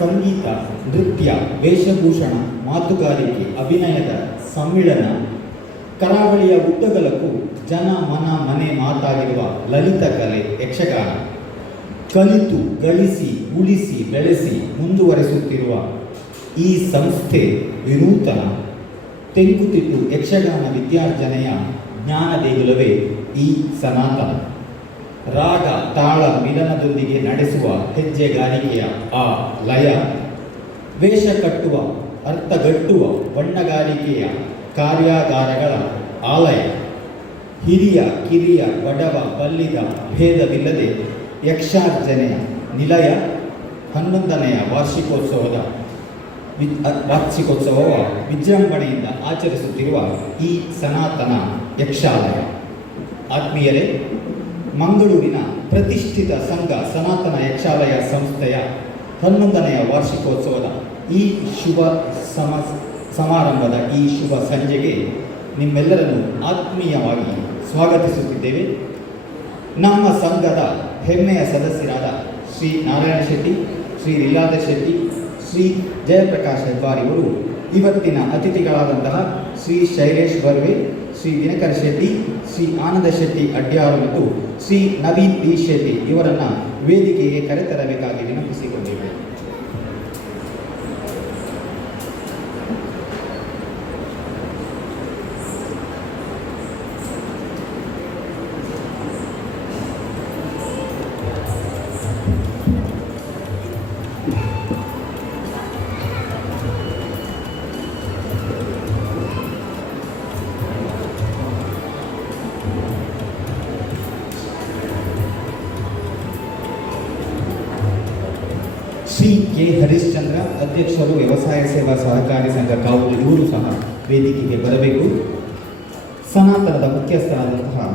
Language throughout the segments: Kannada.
ಸಂಗೀತ, ನೃತ್ಯ, ವೇಷಭೂಷಣ, ಮಾತುಗಾರಿಕೆ, ಅಭಿನಯದ ಸಮ್ಮಿಳನ, ಕರಾವಳಿಯ ಉದ್ದಗಲಕ್ಕೂ ಜನ ಮನ ಮನೆ ಮಾತಾಗಿರುವ ಲಲಿತ ಕಲೆ ಯಕ್ಷಗಾನ. ಕಲಿತು ಗಳಿಸಿ ಉಳಿಸಿ ಬೆಳೆಸಿ ಮುಂದುವರೆಸುತ್ತಿರುವ ಈ ಸಂಸ್ಥೆ ವಿನೂತನ ತೆಂಕುತಿಟ್ಟು ಯಕ್ಷಗಾನ ವಿದ್ಯಾರ್ಜನೆಯ ಜ್ಞಾನ ದೇಗುಲವೇ ಈ ಸನಾತನ. ರಾಗ ತಾಳ ಮಿಲನದೊಂದಿಗೆ ನಡೆಸುವ ಹೆಜ್ಜೆಗಾರಿಕೆಯ ಆ ಲಯ, ವೇಷ ಕಟ್ಟುವ ಅರ್ಥಗಟ್ಟುವ ಬಣ್ಣಗಾರಿಕೆಯ ಕಾರ್ಯಾಗಾರಗಳ ಆಲಯ, ಹಿರಿಯ ಕಿರಿಯ ಬಡವ ಬಲ್ಲಿದ ಭೇದವಿಲ್ಲದೆ ಯಕ್ಷಾರ್ಜನೆಯ ನಿಲಯ. 11ನೆಯ ವಾರ್ಷಿಕೋತ್ಸವದ ವಿಜೃಂಭಣೆಯಿಂದ ಆಚರಿಸುತ್ತಿರುವ ಈ ಸನಾತನ ಯಕ್ಷಾಲಯ. ಆತ್ಮೀಯರೇ, ಮಂಗಳೂರಿನ ಪ್ರತಿಷ್ಠಿತ ಸಂಘ ಸನಾತನ ಯಕ್ಷಾಲಯ ಸಂಸ್ಥೆಯ 11ನೆಯ ವಾರ್ಷಿಕೋತ್ಸವದ ಈ ಶುಭ ಸಮಾರಂಭದ ಈ ಶುಭ ಸಂಜೆಗೆ ನಿಮ್ಮೆಲ್ಲರನ್ನು ಆತ್ಮೀಯವಾಗಿ ಸ್ವಾಗತಿಸುತ್ತಿದ್ದೇವೆ. ನಮ್ಮ ಸಂಘದ ಹೆಮ್ಮೆಯ ಸದಸ್ಯರಾದ ಶ್ರೀ ನಾರಾಯಣ ಶೆಟ್ಟಿ, ಶ್ರೀ ಲೀಲಾಧರ ಶೆಟ್ಟಿ, ಶ್ರೀ ಜಯಪ್ರಕಾಶ್ ಹೆಬ್ಬಾರಿಯವರು ಇವತ್ತಿನ ಅತಿಥಿಗಳಾದಂತಹ ಶ್ರೀ ಶೈಲೇಶ್ ಬರ್ವೆ, ಶ್ರೀ ದಿನಕರ್ ಶೆಟ್ಟಿ, ಶ್ರೀ ಆನಂದ ಶೆಟ್ಟಿ ಅಡ್ಯಾರು ಮತ್ತು ಶ್ರೀ ನವೀನ್ ಬಿ ಶೆಟ್ಟಿ ಇವರನ್ನು ವೇದಿಕೆಗೆ ಕರೆತರಬೇಕಾಗಿ ವಿನಂತಿಸಿಕೊಂಡಿದ್ದೇವೆ. ಶ್ರೀ ಕೆ ಹರಿಶ್ಚಂದ್ರ, ಅಧ್ಯಕ್ಷರು ವ್ಯವಸಾಯ ಸೇವಾ ಸಹಕಾರಿ ಸಂಘ ಕಾವಲು, ಇವರು ಸಹ ವೇದಿಕೆಗೆ ಬರಬೇಕು. ಸನಾತನದ ಮುಖ್ಯಸ್ಥರಾದಂತಹ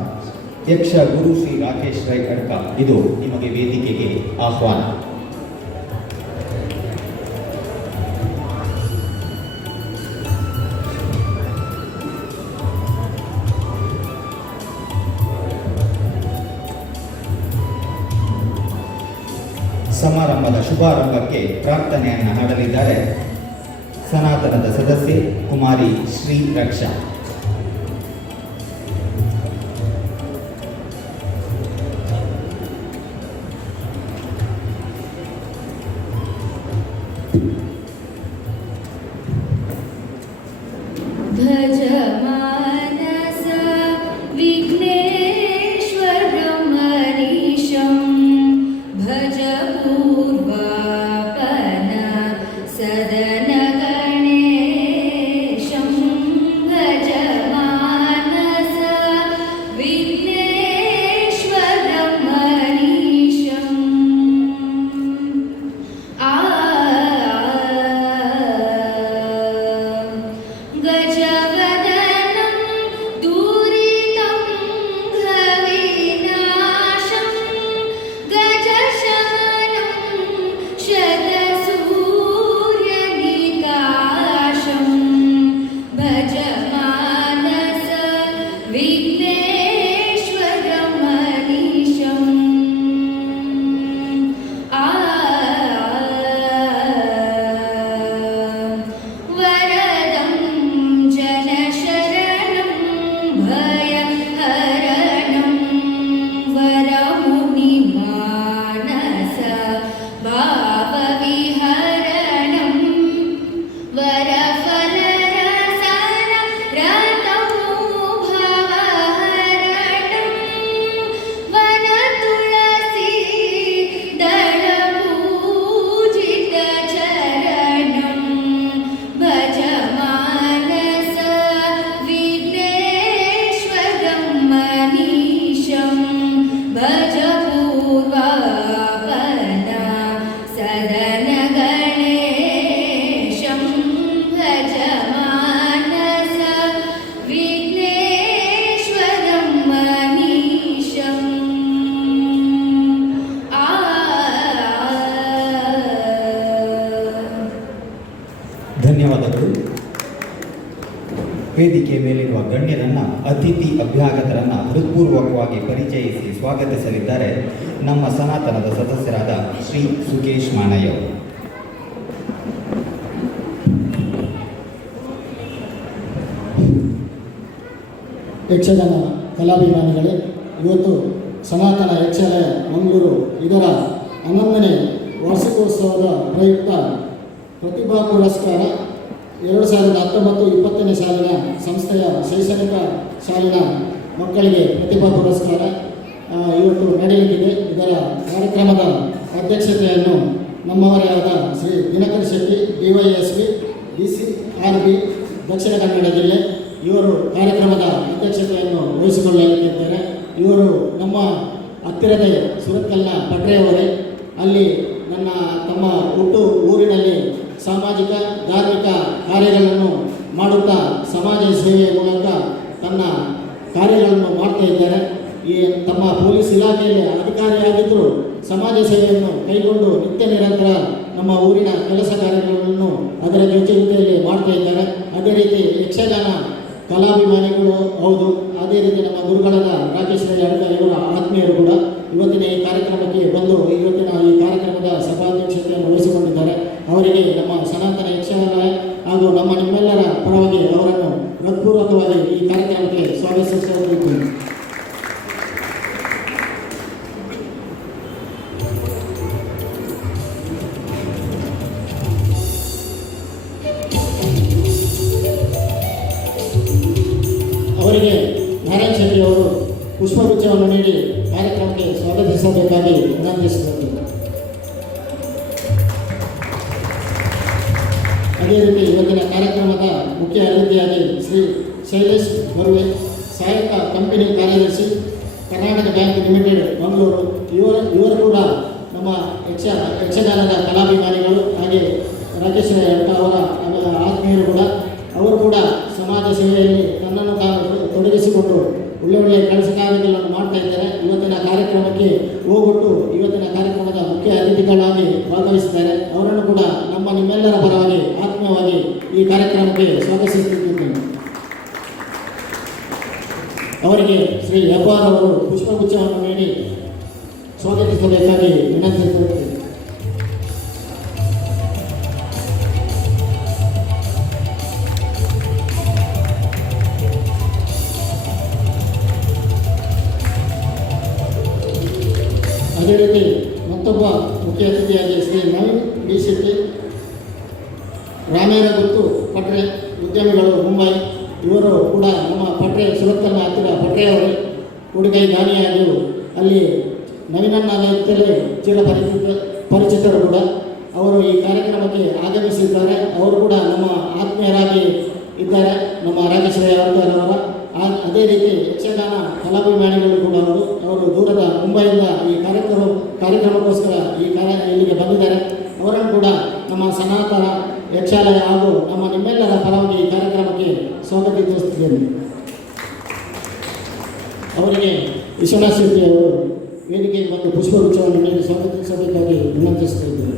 ಯಕ್ಷ ಗುರು ಶ್ರೀ ರಾಕೇಶ್ ರೈ ಅಡ್ಕ, ಇದು ನಿಮಗೆ ವೇದಿಕೆಗೆ ಆಹ್ವಾನ. ಸಮಾರಂಭದ ಶುಭಾರಂಭಕ್ಕೆ ಪ್ರಾರ್ಥನೆಯನ್ನು ಹಾಡಲಿದ್ದಾರೆ ಸನಾತನದ ಸದಸ್ಯೆ ಕುಮಾರಿ ಶ್ರೀ ರಕ್ಷಾ. ಧನ್ಯವಾದಗಳು. ವೇದಿಕೆ ಮೇಲಿರುವ ಗಣ್ಯರನ್ನು, ಅತಿಥಿ ಅಭ್ಯಾಗತರನ್ನು ಹೃತ್ಪೂರ್ವಕವಾಗಿ ಪರಿಚಯಿಸಿ ಸ್ವಾಗತಿಸಲಿದ್ದಾರೆ ನಮ್ಮ ಸನಾತನದ ಸದಸ್ಯರಾದ ಶ್ರೀ ಸುಕೇಶ್ ಮಾಣಯ್ಯ. ಯಕ್ಷಗಾನ ಕಲಾಭಿಮಾನಿಗಳೇ, ಇವತ್ತು ಸನಾತನ ಯಕ್ಷಾಲಯ ಮಂಗಳೂರು ಇದರ 11ನೇ ವಾರ್ಷಿಕೋತ್ಸವದ ಪ್ರಯುಕ್ತ ಪ್ರತಿಭಾ ಪುರಸ್ಕಾರ 2019-20 ಸಾಲಿನ ಸಂಸ್ಥೆಯ ಶೈಕ್ಷಣಿಕ ಸಾಲಿನ ಮಕ್ಕಳಿಗೆ ಪ್ರತಿಭಾ ಪುರಸ್ಕಾರ ಇವತ್ತು ನಡೆಯಲಿದೆ. ಇದರ ಕಾರ್ಯಕ್ರಮದ ಅಧ್ಯಕ್ಷತೆಯನ್ನು ನಮ್ಮವರೇ ಆದ ಶ್ರೀ ದಿನಕರ್ ಶೆಟ್ಟಿ, DYSP, DCRB ದಕ್ಷಿಣ ಕನ್ನಡ ಜಿಲ್ಲೆ ಇವರು ಕಾರ್ಯಕ್ರಮದ ಅಧ್ಯಕ್ಷತೆಯನ್ನು ವಹಿಸಿಕೊಳ್ಳಲಿದ್ದಾರೆ. ಇವರು ನಮ್ಮ ಹತ್ತಿರದ ಸುರತ್ಕಲ್ನ ಪಟ್ರೆಯವರೇ. ಅಲ್ಲಿ ನನ್ನ ತಮ್ಮ ಹುಟ್ಟು ಊರಿನಲ್ಲಿ ಸಾಮಾಜಿಕ ಧಾರ್ಮಿಕ ಕಾರ್ಯಗಳನ್ನು ಮಾಡುತ್ತಾ ಸಮಾಜ ಸೇವೆಯ ಮೂಲಕ ತನ್ನ ಕಾರ್ಯಗಳನ್ನು ಮಾಡ್ತಾ ಇದ್ದಾರೆ. ಈ ತಮ್ಮ ಪೊಲೀಸ್ ಇಲಾಖೆಯಲ್ಲಿ ಅಧಿಕಾರಿಯಾಗಿದ್ದರೂ ಸಮಾಜ ಸೇವೆಯನ್ನು ಕೈಗೊಂಡು ನಿತ್ಯ ನಿರಂತರ ನಮ್ಮ ಊರಿನ ಕೆಲಸ ಕಾರ್ಯಗಳನ್ನು ಅದರ ಜೊತೆಯಲ್ಲಿ ಮಾಡ್ತಾ ಇದ್ದಾರೆ. ಅದೇ ರೀತಿ ಯಕ್ಷಗಾನ ಕಲಾಭಿಮಾನಿಗಳು ಹೌದು. ಅದೇ ರೀತಿ ನಮ್ಮ ಗುರುಗಳಾದ ರಾಕೇಶ್ ರೈ ಅಡ್ಕ ಇವರ ಆತ್ಮೀಯರು ಕೂಡ ಇವತ್ತಿನ ಈ ಕಾರ್ಯಕ್ರಮಕ್ಕೆ ಬಂದು ಇವತ್ತಿನ ಈ ಕಾರ್ಯಕ್ರಮದ ಸಭಾಧ್ಯಕ್ಷತೆಯನ್ನು ವಹಿಸಿಕೊಂಡಿದ್ದಾರೆ. ಅವರಿಗೆ ನಮ್ಮ ಸನಾತನ ಯಕ್ಷಗಾನ ಹಾಗೂ ನಿಮ್ಮೆಲ್ಲರ ಪರವಾಗಿ ಅವರನ್ನು ಹೃತ್ಪೂರ್ವಕವಾಗಿ ಈ ಕಾರ್ಯಕ್ರಮಕ್ಕೆ ಸ್ವಾಗತಿಸುತ್ತಿದ್ದೇನೆ. ಅವರಿಗೆ ನಾರಾಯಣ ಶೆಟ್ಟಿ ಅವರು ಪುಷ್ಪಗುಚ್ಛವನ್ನು ನೀಡಿ ಕಾರ್ಯಕ್ರಮಕ್ಕೆ ಸ್ವಾಗತಿಸಬೇಕಾಗಿ ವಿನಂತಿಸುತ್ತಾರೆ. ಅದೇ ರೀತಿ ಇವತ್ತಿನ ಕಾರ್ಯಕ್ರಮದ ಮುಖ್ಯ ಅತಿಥಿಯಾಗಿ ಶ್ರೀ ಶೈಲೇಶ್ ಮರುವೆ, ಸಹಾಯಕ ಕಂಪನಿ ಕಾರ್ಯದರ್ಶಿ, ಕರ್ನಾಟಕ ಬ್ಯಾಂಕ್ ಲಿಮಿಟೆಡ್ ಮಂಗಳೂರು. ಇವರು ಕೂಡ ನಮ್ಮ ಯಕ್ಷಗಾನದ ಕಲಾಭಿಮಾನಿಗಳು. ಹಾಗೆ ರಾಕೇಶ್ ರೈ ಅಡ್ಕ ಅವರ ಆತ್ಮೀಯರು ಕೂಡ. ಅವರು ಕೂಡ ಸಮಾಜ ಸೇವೆಯಲ್ಲಿ ತನ್ನನ್ನು ತಾನು ತೊಡಗಿಸಿಕೊಂಡು ಒಳ್ಳೆಯ ಕೆಲಸ ಕಾರ್ಯಗಳನ್ನು ಮಾಡ್ತಾ ಇದ್ದಾರೆ. ಇವತ್ತಿನ ಕಾರ್ಯಕ್ರಮಕ್ಕೆ ಹೋಗ್ಬಿಟ್ಟು ಇವತ್ತಿನ ಕಾರ್ಯಕ್ರಮದ ಮುಖ್ಯ ಅತಿಥಿಗಳಾಗಿ ಭಾಗವಹಿಸಿದ್ದಾರೆ. ಅವರನ್ನು ಕೂಡ ನಿಮ್ಮೆಲ್ಲರ ಪರವಾಗಿ ಆತ್ಮೀಯವಾಗಿ ಈ ಕಾರ್ಯಕ್ರಮಕ್ಕೆ ಸ್ವಾಗತಿಸುತ್ತಿದ್ದೇನೆ. ಅವರಿಗೆ ಶ್ರೀ ಹೆಬ್ಬಾರ್ ಅವರು ಪುಷ್ಪಗುಚ್ಛವನ್ನು ನೀಡಿ ಸ್ವಾಗತಿಸಬೇಕಾಗಿ ವಿನಂತಿಸುತ್ತೇನೆ. ಅದೇ ರೀತಿ ಮತ್ತೊಬ್ಬ ಮುಖ್ಯ ಅತಿಥಿಯಾಗಿ ಶ್ರೀ ನವೀನ್ ಡಿ ಶೆಟ್ಟಿ, ರಾಮೇರ ಗುತ್ತು ಪಟ್ರೆ ಉದ್ಯಮಿಗಳು ಮುಂಬೈ. ಇವರು ಕೂಡ ನಮ್ಮ ಪಟ್ರೆ ಸುರತ್ಕಲ್ನ ಹತ್ತಿರ ಪಟ್ರೆಯವರೇ ಹುಡುಗೈ ದಾನಿಯಾಗಿಯೂ ಅಲ್ಲಿ ನವೀನನ್ನಾಲಯದಲ್ಲಿ ಪರಿಚಿತರು ಕೂಡ. ಅವರು ಈ ಕಾರ್ಯಕ್ರಮಕ್ಕೆ ಆಗಮಿಸಿದ್ದಾರೆ. ಅವರು ಕೂಡ ನಮ್ಮ ಆತ್ಮೀಯರಾಗಿ ಇದ್ದಾರೆ, ನಮ್ಮ ರಾಕೇಶ್ ರೈ ಅವರ. ಅದೇ ರೀತಿ ಯಕ್ಷಗಾನ ಕಲಾಭಿಮಾನಿಗಳು ಕೂಡ ಅವರು ದೂರದ ಮುಂಬೈಯಿಂದ ಈ ಕಾರ್ಯಕ್ರಮಕ್ಕೋಸ್ಕರ ಇಲ್ಲಿಗೆ ಬಂದಿದ್ದಾರೆ. ಅವರನ್ನು ಕೂಡ ನಮ್ಮ ಸನಾತನ ಯಕ್ಷಾಲಯ ಹಾಗೂ ನಿಮ್ಮೆಲ್ಲರ ಪರವಾಗಿ ಈ ಕಾರ್ಯಕ್ರಮಕ್ಕೆ ಸ್ವಾಗತಿಸುತ್ತಿದ್ದೇನೆ. ಅವರಿಗೆ ವಿಶ್ವನಾಥ್ ಶೆಟ್ಟಿ ಅವರು ವೇದಿಕೆಗೆ ಬಂದು ಪುಷ್ಪಗುಚ್ಛವನ್ನು ನೀಡಿ ಸ್ವಾಗತಿಸಬೇಕಾಗಿ ವಿನಂತಿಸುತ್ತಿದ್ದೇನೆ.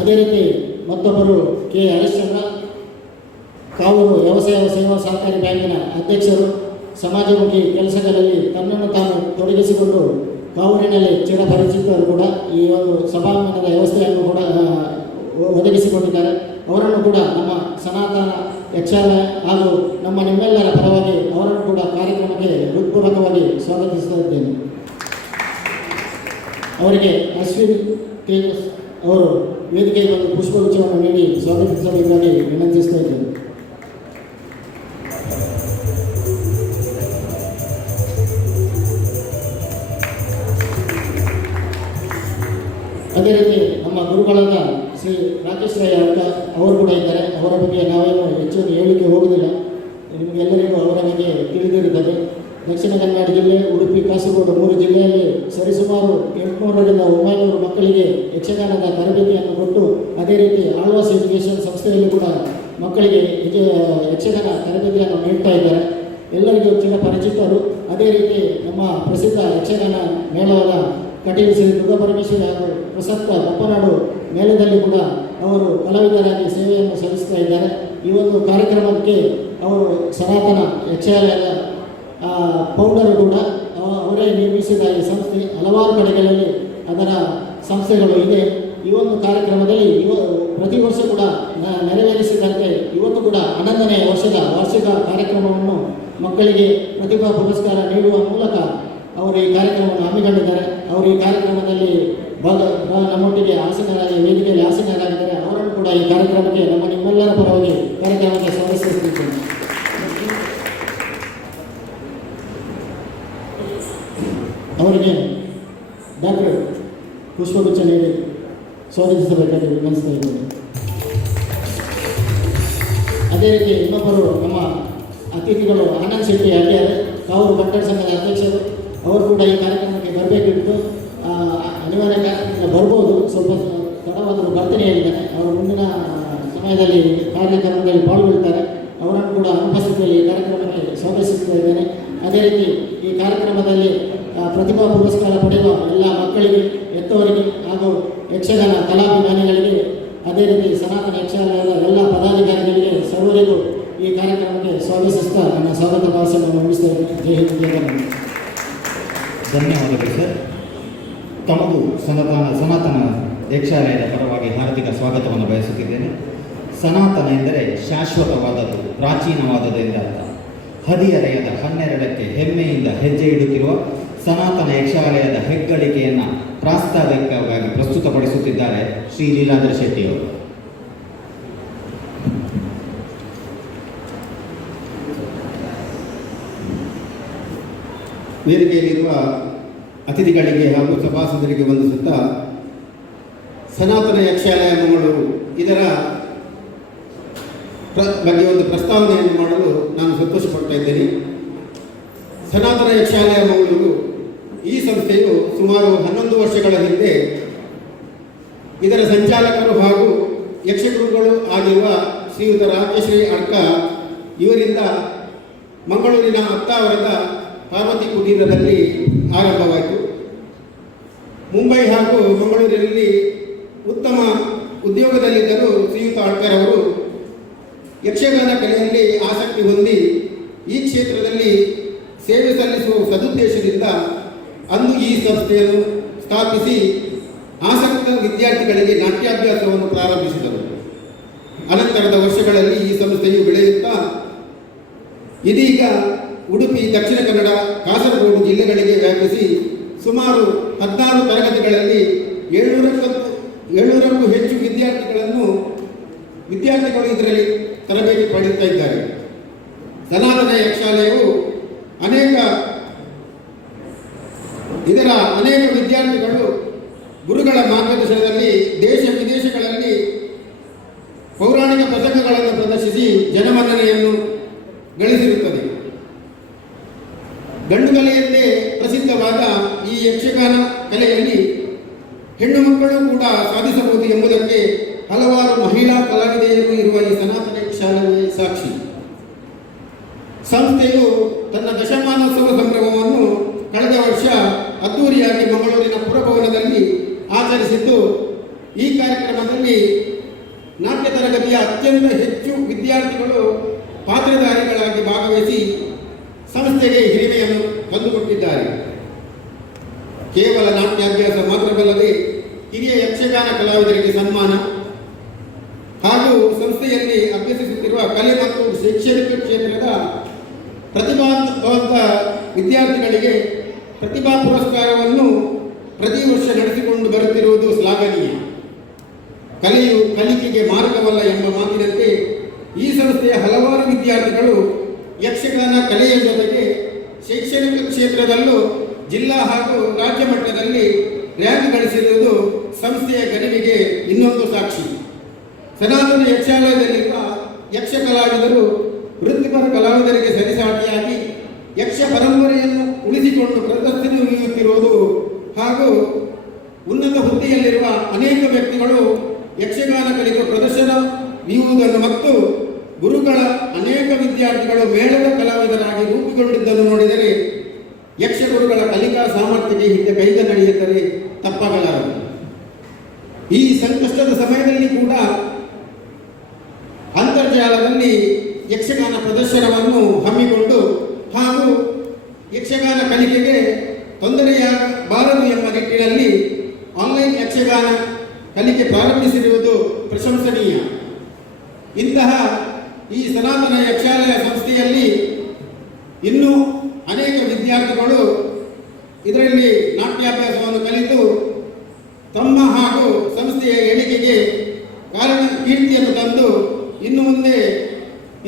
ಅದೇ ರೀತಿ ಮತ್ತೊಬ್ಬರು ಕೆ ಹರಿಶ್ಚಂದ್ರ, ಕಾವೂರು ವ್ಯವಸಾಯ ಸೇವಾ ಸಹಕಾರಿ ಬ್ಯಾಂಕಿನ ಅಧ್ಯಕ್ಷರು. ಸಮಾಜಮುಖಿ ಕೆಲಸಗಳಲ್ಲಿ ತನ್ನನ್ನು ತಾನು ತೊಡಗಿಸಿಕೊಂಡು ಕಾವೂರಿನಲ್ಲಿ ಚಿರಪರಿಚಿತರು ಕೂಡ. ಈ ಒಂದು ಸಭಾಂಗಣದ ವ್ಯವಸ್ಥೆಯನ್ನು ಕೂಡ ಒದಗಿಸಿಕೊಂಡಿದ್ದಾರೆ. ಅವರನ್ನು ಕೂಡ ನಮ್ಮ ಸನಾತನ ಯಕ್ಷಾಲಯ ಹಾಗೂ ನಿಮ್ಮೆಲ್ಲರ ಪರವಾಗಿ ಅವರನ್ನು ಕೂಡ ಕಾರ್ಯಕ್ರಮಕ್ಕೆ ಹೃತ್ಪೂರ್ವಕವಾಗಿ ಸ್ವಾಗತಿಸುತ್ತಿದ್ದೇನೆ. ಅವರಿಗೆ ಅಶ್ವಿನ್ ತೇಜಸ್ ಅವರು ವೇದಿಕೆಗೆ ಬಂದು ಪುಷ್ಪಗುಚ್ಛವನ್ನು ನೀಡಿ ಸ್ವಾಗತಿಸಬೇಕಾಗಿ ವಿನಂತಿಸ್ತಾ ಇದ್ದೇನೆ. ಅದೇ ರೀತಿ ನಮ್ಮ ಗುರುಗಳಾದ ಶ್ರೀ ರಾಕೇಶ್ ರೈ ಅಡ್ಕ ಅವರು ಕೂಡ ಇದ್ದಾರೆ. ಅವರ ಬಗ್ಗೆ ನಾವೇನು ಹೆಚ್ಚು ಹೇಳಿಕೆ ಹೋಗುವುದಿಲ್ಲ, ನಿಮಗೆಲ್ಲರಿಗೂ ಅವರ ಬಗ್ಗೆ ತಿಳಿದಿರುತ್ತದೆ. ದಕ್ಷಿಣ ಕನ್ನಡ ಜಿಲ್ಲೆ, ಉಡುಪಿ, ಕಾಸರಗೋಡು 3 ಜಿಲ್ಲೆಯಲ್ಲಿ ಸರಿಸುಮಾರು 800ರಿಂದ 900 ಮಕ್ಕಳಿಗೆ ಯಕ್ಷಗಾನದ ತರಬೇತಿಯನ್ನು ಕೊಟ್ಟು, ಅದೇ ರೀತಿ ಆಳ್ವಾಸ್ ಎಜುಕೇಷನ್ ಸಂಸ್ಥೆಯಲ್ಲಿ ಕೂಡ ಮಕ್ಕಳಿಗೆ ಯಕ್ಷಗಾನ ತರಬೇತಿಯನ್ನು ನೀಡ್ತಾ ಇದ್ದಾರೆ. ಎಲ್ಲರಿಗೂ ಚಿರಪರಿಚಿತರು. ಅದೇ ರೀತಿ ನಮ್ಮ ಪ್ರಸಿದ್ಧ ಯಕ್ಷಗಾನ ಮೇಳವಾದ ಕಟೀಲು ಶ್ರೀ ದುರ್ಗಾಪರಮೇಶ್ವರಿ ಹಾಗೂ ಪ್ರಸಕ್ತ ಬಪ್ಪನಾಡು ಮೇಳದಲ್ಲಿ ಕೂಡ ಅವರು ಕಲಾವಿದರಾಗಿ ಸೇವೆಯನ್ನು ಸಲ್ಲಿಸ್ತಾ ಇದ್ದಾರೆ. ಈ ಒಂದು ಕಾರ್ಯಕ್ರಮಕ್ಕೆ ಅವರು ಸನಾತನ ಯಕ್ಷಾಲಯದ ಫೌಂಡರ್ ಕೂಡ. ಅವರೇ ನಿರ್ಮಿಸಿದ ಈ ಸಂಸ್ಥೆ ಹಲವಾರು ಕಡೆಗಳಲ್ಲಿ ಅದರ ಸಂಸ್ಥೆಗಳು ಇದೆ. ಈ ಒಂದು ಕಾರ್ಯಕ್ರಮದಲ್ಲಿ ಪ್ರತಿ ವರ್ಷ ಕೂಡ ನೆರವೇರಿಸಿದಂತೆ ಇವತ್ತು ಕೂಡ 11ನೇ ವರ್ಷದ ವಾರ್ಷಿಕ ಕಾರ್ಯಕ್ರಮವನ್ನು ಮಕ್ಕಳಿಗೆ ಪ್ರತಿಭಾ ಪುರಸ್ಕಾರ ನೀಡುವ ಮೂಲಕ ಅವರು ಈ ಕಾರ್ಯಕ್ರಮವನ್ನು ಹಮ್ಮಿಕೊಂಡಿದ್ದಾರೆ. ಅವರು ಈ ಕಾರ್ಯಕ್ರಮದಲ್ಲಿ ನಮ್ಮೊಟ್ಟಿಗೆ ಆಸೀನರಾಗಿ ವೇದಿಕೆಯಲ್ಲಿ ಆಸೀನರಾಗಿದ್ದಾರೆ. ಅವರನ್ನು ಕೂಡ ಈ ಕಾರ್ಯಕ್ರಮಕ್ಕೆ ನಿಮ್ಮೆಲ್ಲರ ಪರವಾಗಿ ಕಾರ್ಯಕ್ರಮಕ್ಕೆ ಸ್ವಾಗತಿಸುತ್ತೇನೆ. ಅವರಿಗೆ ಡಾಕ್ಟರ್ ಪುಷ್ಪಗುಚ್ಛ ನೀಡಿ ಸ್ವಾಗತಿಸಬೇಕಾಗಿ ವಿನಂತಿಸ್ತಾ ಇದ್ದೇನೆ. ಅದೇ ರೀತಿ ಇನ್ನೊಬ್ಬರು ನಮ್ಮ ಅತಿಥಿಗಳು ಆನಂದ್ ಶೆಟ್ಟಿ ಹಳ್ಳಿಯಾರೆ, ಕಾವೂರು ಕಟ್ಟಡ ಸಂಘದ ಅಧ್ಯಕ್ಷರು. ಅವರು ಕೂಡ ಈ ಕಾರ್ಯಕ್ರಮಕ್ಕೆ ಬರಬೇಕಿತ್ತು. ಅನಿವಾರ್ಯ ಕಾರ್ಯಕ್ರಮಕ್ಕೆ ಬರ್ಬೋದು, ಸ್ವಲ್ಪ ತಡವಾದರೂ ಬರ್ತೇನೆ ಹೇಳಿದ್ದಾರೆ. ಅವರು ಮುಂದಿನ ಸಮಯದಲ್ಲಿ ಕಾರ್ಯಕ್ರಮದಲ್ಲಿ ಪಾಲ್ಗೊಳ್ತಾರೆ. ಅವರನ್ನು ಕೂಡ ಅನುಪಸ್ಥಿತಿಯಲ್ಲಿ ಈ ಕಾರ್ಯಕ್ರಮಕ್ಕೆ ಸ್ವಾಗತಿಸುತ್ತಾ ಇದ್ದೇನೆ. ಅದೇ ರೀತಿ ಈ ಕಾರ್ಯಕ್ರಮದಲ್ಲಿ ಪ್ರತಿಭಾ ಪುರಸ್ಕಾರ ಪಡೆಯುವ ಎಲ್ಲ ಮಕ್ಕಳಿಗೆ, ಎತ್ತವರಿಗೆ ಹಾಗೂ ಯಕ್ಷಗಾನ ಕಲಾಭಿಮಾನಿಗಳಿಗೆ, ಅದೇ ರೀತಿ ಸನಾತನ ಯಕ್ಷಗಾನದ ಎಲ್ಲ ಪದಾಧಿಕಾರಿಗಳಿಗೆ ಸರ್ವರಿಗೂ ಈ ಕಾರ್ಯಕ್ರಮಕ್ಕೆ ಸ್ವಾಗತಿಸುತ್ತಾ ನನ್ನ ಸ್ವಾಗತ ಭಾಷಣವನ್ನು ಮುಗಿಸ್ತಾ ಇದ್ದೇನೆ. ಜೈ ಹಿಂದ್, ಜೈ ಕನ್ನಡ. ಧನ್ಯವಾದಗಳು ಸರ್. ತಮಗೂ ಸನಾತನ ಯಕ್ಷಾಲಯದ ಪರವಾಗಿ ಹಾರ್ದಿಕ ಸ್ವಾಗತವನ್ನು ಬಯಸುತ್ತಿದ್ದೇನೆ. ಸನಾತನ ಎಂದರೆ ಶಾಶ್ವತವಾದದ್ದು, ಪ್ರಾಚೀನವಾದದ್ದು ಎಂದರ್ಥ. ಹದಿಹರೆಯದ 12ಕ್ಕೆ ಹೆಮ್ಮೆಯಿಂದ ಹೆಜ್ಜೆ ಇಡುತ್ತಿರುವ ಸನಾತನ ಯಕ್ಷಾಲಯದ ಹೆಗ್ಗಳಿಕೆಯನ್ನು ಪ್ರಾಸ್ತಾವಿಕವಾಗಿ ಪ್ರಸ್ತುತಪಡಿಸುತ್ತಿದ್ದಾರೆ ಶ್ರೀ ಲೀಲಾಂದ್ರ ಶೆಟ್ಟಿಯವರು. ವೇದಿಕೆಯಲ್ಲಿರುವ ಅತಿಥಿಗಳಿಗೆ ಹಾಗೂ ಸಭಾಸದರಿಗೆ ವಂದಿಸುತ್ತಾ, ಸನಾತನ ಯಕ್ಷಾಲಯ ಮಂಗಳೂರು ಇದರ ಬಗ್ಗೆ ಒಂದು ಪ್ರಸ್ತಾವನೆಯನ್ನು ಮಾಡಲು ನಾನು ಸಂತೋಷ ಪಡ್ತಾ ಇದ್ದೇನೆ. ಸನಾತನ ಯಕ್ಷಾಲಯ ಮಂಗಳೂರು ಈ ಸಂಸ್ಥೆಯು ಸುಮಾರು 11 ವರ್ಷಗಳ ಹಿಂದೆ ಇದರ ಸಂಚಾಲಕರು ಹಾಗೂ ಯಕ್ಷಗುರುಗಳು ಆಗಿರುವ ಶ್ರೀಯುತ ರಾಕೇಶ್ರೀ ಅಡ್ಕ ಇವರಿಂದ ಮಂಗಳೂರಿನ ಅತ್ತಾವರದ ಪಾರ್ವತಿ ಕುಟೀರದಲ್ಲಿ ಆರಂಭವಾಯಿತು. ಮುಂಬೈ ಹಾಗೂ ಮಂಗಳೂರಿನಲ್ಲಿ ಉತ್ತಮ ಉದ್ಯೋಗದಲ್ಲಿದ್ದರೂ ಶ್ರೀಯುತ ಅಡ್ಕರವರು ಯಕ್ಷಗಾನ ಕಲೆಯಲ್ಲಿ ಆಸಕ್ತಿ ಹೊಂದಿ ಈ ಕ್ಷೇತ್ರದಲ್ಲಿ ಸೇವೆ ಸಲ್ಲಿಸುವ ಸದುದ್ದೇಶದಿಂದ ಅಂದು ಈ ಸಂಸ್ಥೆಯನ್ನು ಸ್ಥಾಪಿಸಿ ಆಸಕ್ತ ವಿದ್ಯಾರ್ಥಿಗಳಿಗೆ ನಾಟ್ಯಾಭ್ಯಾಸವನ್ನು ಪ್ರಾರಂಭಿಸಿದರು. ಅನಂತರದ ವರ್ಷಗಳಲ್ಲಿ ಈ ಸಂಸ್ಥೆಯು ಬೆಳೆಯುತ್ತಾ ಇದೀಗ ಉಡುಪಿ, ದಕ್ಷಿಣ ಕನ್ನಡ, ಕಾಸರಗೋಡು ಜಿಲ್ಲೆಗಳಿಗೆ ವ್ಯಾಪಿಸಿ ಸುಮಾರು 16 ತರಗತಿಗಳಲ್ಲಿ 700ಕ್ಕೂ ಹೆಚ್ಚು ವಿದ್ಯಾರ್ಥಿಗಳು ಇದರಲ್ಲಿ ತರಬೇತಿ ಪಡೆಯುತ್ತಾ ಇದ್ದಾರೆ. ಸನಾತನ ಯಕ್ಷಾಲಯವು ಇದರ ಅನೇಕ ವಿದ್ಯಾರ್ಥಿಗಳು ಗುರುಗಳ ಮಾರ್ಗದರ್ಶನದಲ್ಲಿ ದೇಶ ವಿದೇಶಗಳಲ್ಲಿ ಪೌರಾಣಿಕ ಪ್ರಸಂಗಗಳನ್ನು ಪ್ರದರ್ಶಿಸಿ ಜನಮನ್ನಣೆಯನ್ನು ಗಳಿಸಿರುತ್ತದೆ. ಗಂಡುಗಲೆಯಂತೆ ಪ್ರಸಿದ್ಧವಾದ ಈ ಯಕ್ಷಗಾನ ಕಲೆಯಲ್ಲಿ ಹೆಣ್ಣು ಮಕ್ಕಳು ಕೂಡ ಸಾಧಿಸಬಹುದು ಎಂಬುದಕ್ಕೆ ಹಲವಾರು ಮಹಿಳಾ ಕಲಾವಿದೆಯರು ಇರುವ ಈ ಸನಾತನ ಯಕ್ಷಾಲಯವೇ ಸಾಕ್ಷಿ. ಸಂಸ್ಥೆಯು ತನ್ನ ದಶಮಾನೋತ್ಸವ ಸಂಭ್ರಮವನ್ನು ಕಳೆದ ವರ್ಷ ಅದ್ದೂರಿಯಾಗಿ ಮಂಗಳೂರಿನ ಪುರಭವನದಲ್ಲಿ ಆಚರಿಸಿದ್ದು, ಈ ಕಾರ್ಯಕ್ರಮದಲ್ಲಿ ನಾಟ್ಯ ತರಗತಿಯ ಅತ್ಯಂತ ಹೆಚ್ಚು ವಿದ್ಯಾರ್ಥಿಗಳು ಪಾತ್ರಧಾರಿಗಳಾಗಿ ಭಾಗವಹಿಸಿ ಸಂಸ್ಥೆಗೆ ಹಿರಿಮೆಯನ್ನು ತಂದುಕೊಟ್ಟಿದ್ದಾರೆ. ಕೇವಲ ನಾಟ್ಯಾಭ್ಯಾಸ ಮಾತ್ರವಲ್ಲದೆ ಹಿರಿಯ ಯಕ್ಷಗಾನ ಕಲಾವಿದರಿಗೆ ಸನ್ಮಾನ ಹಾಗೂ ಸಂಸ್ಥೆಯಲ್ಲಿ ಅಭ್ಯಸಿಸುತ್ತಿರುವ ಕಲೆ ಮತ್ತು ಶೈಕ್ಷಣಿಕ ಕ್ಷೇತ್ರದ ಪ್ರತಿಭಾವಂತ ವಿದ್ಯಾರ್ಥಿಗಳಿಗೆ ಪ್ರತಿಭಾ ಪುರಸ್ಕಾರವನ್ನು ಪ್ರತಿ ವರ್ಷ ನಡೆಸಿಕೊಂಡು ಬರುತ್ತಿರುವುದು ಶ್ಲಾಘನೀಯ. ಕಲೆಯು ಕಲಿಕೆಗೆ ಮಾರ್ಗವಲ್ಲ ಎಂಬ ಮಾತಿನಂತೆ ಈ ಸಂಸ್ಥೆಯ ಹಲವಾರು ವಿದ್ಯಾರ್ಥಿಗಳು ಯಕ್ಷಗಾನ ಕಲೆಯ ಜೊತೆಗೆ ಶೈಕ್ಷಣಿಕ ಕ್ಷೇತ್ರದಲ್ಲೂ ಜಿಲ್ಲಾ ಹಾಗೂ ರಾಜ್ಯ ಮಟ್ಟದಲ್ಲಿ ರ್ಯಾಂಕ್ ಗಳಿಸಿರುವುದು ಸಂಸ್ಥೆಯ ಗರಿಮೆಗೆ ಇನ್ನೊಂದು ಸಾಕ್ಷಿ. ಸನಾತನ ಯಕ್ಷಾಲಯದಲ್ಲಿರುವ ಯಕ್ಷ ಕಲಾವಿದರು ವೃತ್ತಿಪರ ಕಲಾವಿದರಿಗೆ ಸರಿಸಾಟಿಯಾಗಿ ಯಕ್ಷ ಪರಂಪರೆಯನ್ನು ಉಳಿಸಿಕೊಂಡು ಪ್ರದರ್ಶನ ನೀಡುತ್ತಿರುವುದು ಹಾಗೂ ಉನ್ನತ ಹುದ್ದೆಯಲ್ಲಿರುವ ಅನೇಕ ವ್ಯಕ್ತಿಗಳು ಯಕ್ಷಗಾನ ಕಲಿಕೆ ಪ್ರದರ್ಶನ ನೀಡುವುದನ್ನು ಮತ್ತು ಗುರುಗಳ ಅನೇಕ ವಿದ್ಯಾರ್ಥಿಗಳು ಮೇಳದ ಕಲಾವಿದರಾಗಿ ರೂಪುಗೊಂಡಿದ್ದನ್ನು ನೋಡಿದರೆ ಯಕ್ಷಗುರುಗಳ ಕಲಿಕಾ ಸಾಮರ್ಥ್ಯಕ್ಕೆ ಹಿಂದೆ ಕೈಗನ್ನಡಿಯಿದ್ದರೆ ತಪ್ಪಾಗಲಾರದು. ಈ ಸಂಕಷ್ಟದ ಸಮಯದಲ್ಲಿ ಕೂಡ ಅಂತರ್ಜಾಲದಲ್ಲಿ ಯಕ್ಷಗಾನ ಪ್ರದರ್ಶನವನ್ನು ಹಮ್ಮಿಕೊಂಡು ಹಾಗೂ ಯಕ್ಷಗಾನ ಕಲಿಕೆಗೆ ತೊಂದರೆಯಾಗಬಾರದು ಎಂಬ ನಿಟ್ಟಿನಲ್ಲಿ ಆನ್ಲೈನ್ ಯಕ್ಷಗಾನ ಸನಾತನ ಯಕ್ಷಾಲಯ ಸಂಸ್ಥೆಯಲ್ಲಿ ಇನ್ನೂ ಅನೇಕ ವಿದ್ಯಾರ್ಥಿಗಳು ಇದರಲ್ಲಿ ನಾಟ್ಯಾಭ್ಯಾಸವನ್ನು ಕಲಿತು ತಮ್ಮ ಹಾಗೂ ಸಂಸ್ಥೆಯ ಏಳಿಗೆಗೆ ಕಾರಣ ಕೀರ್ತಿಯನ್ನು ತಂದು ಇನ್ನು ಮುಂದೆ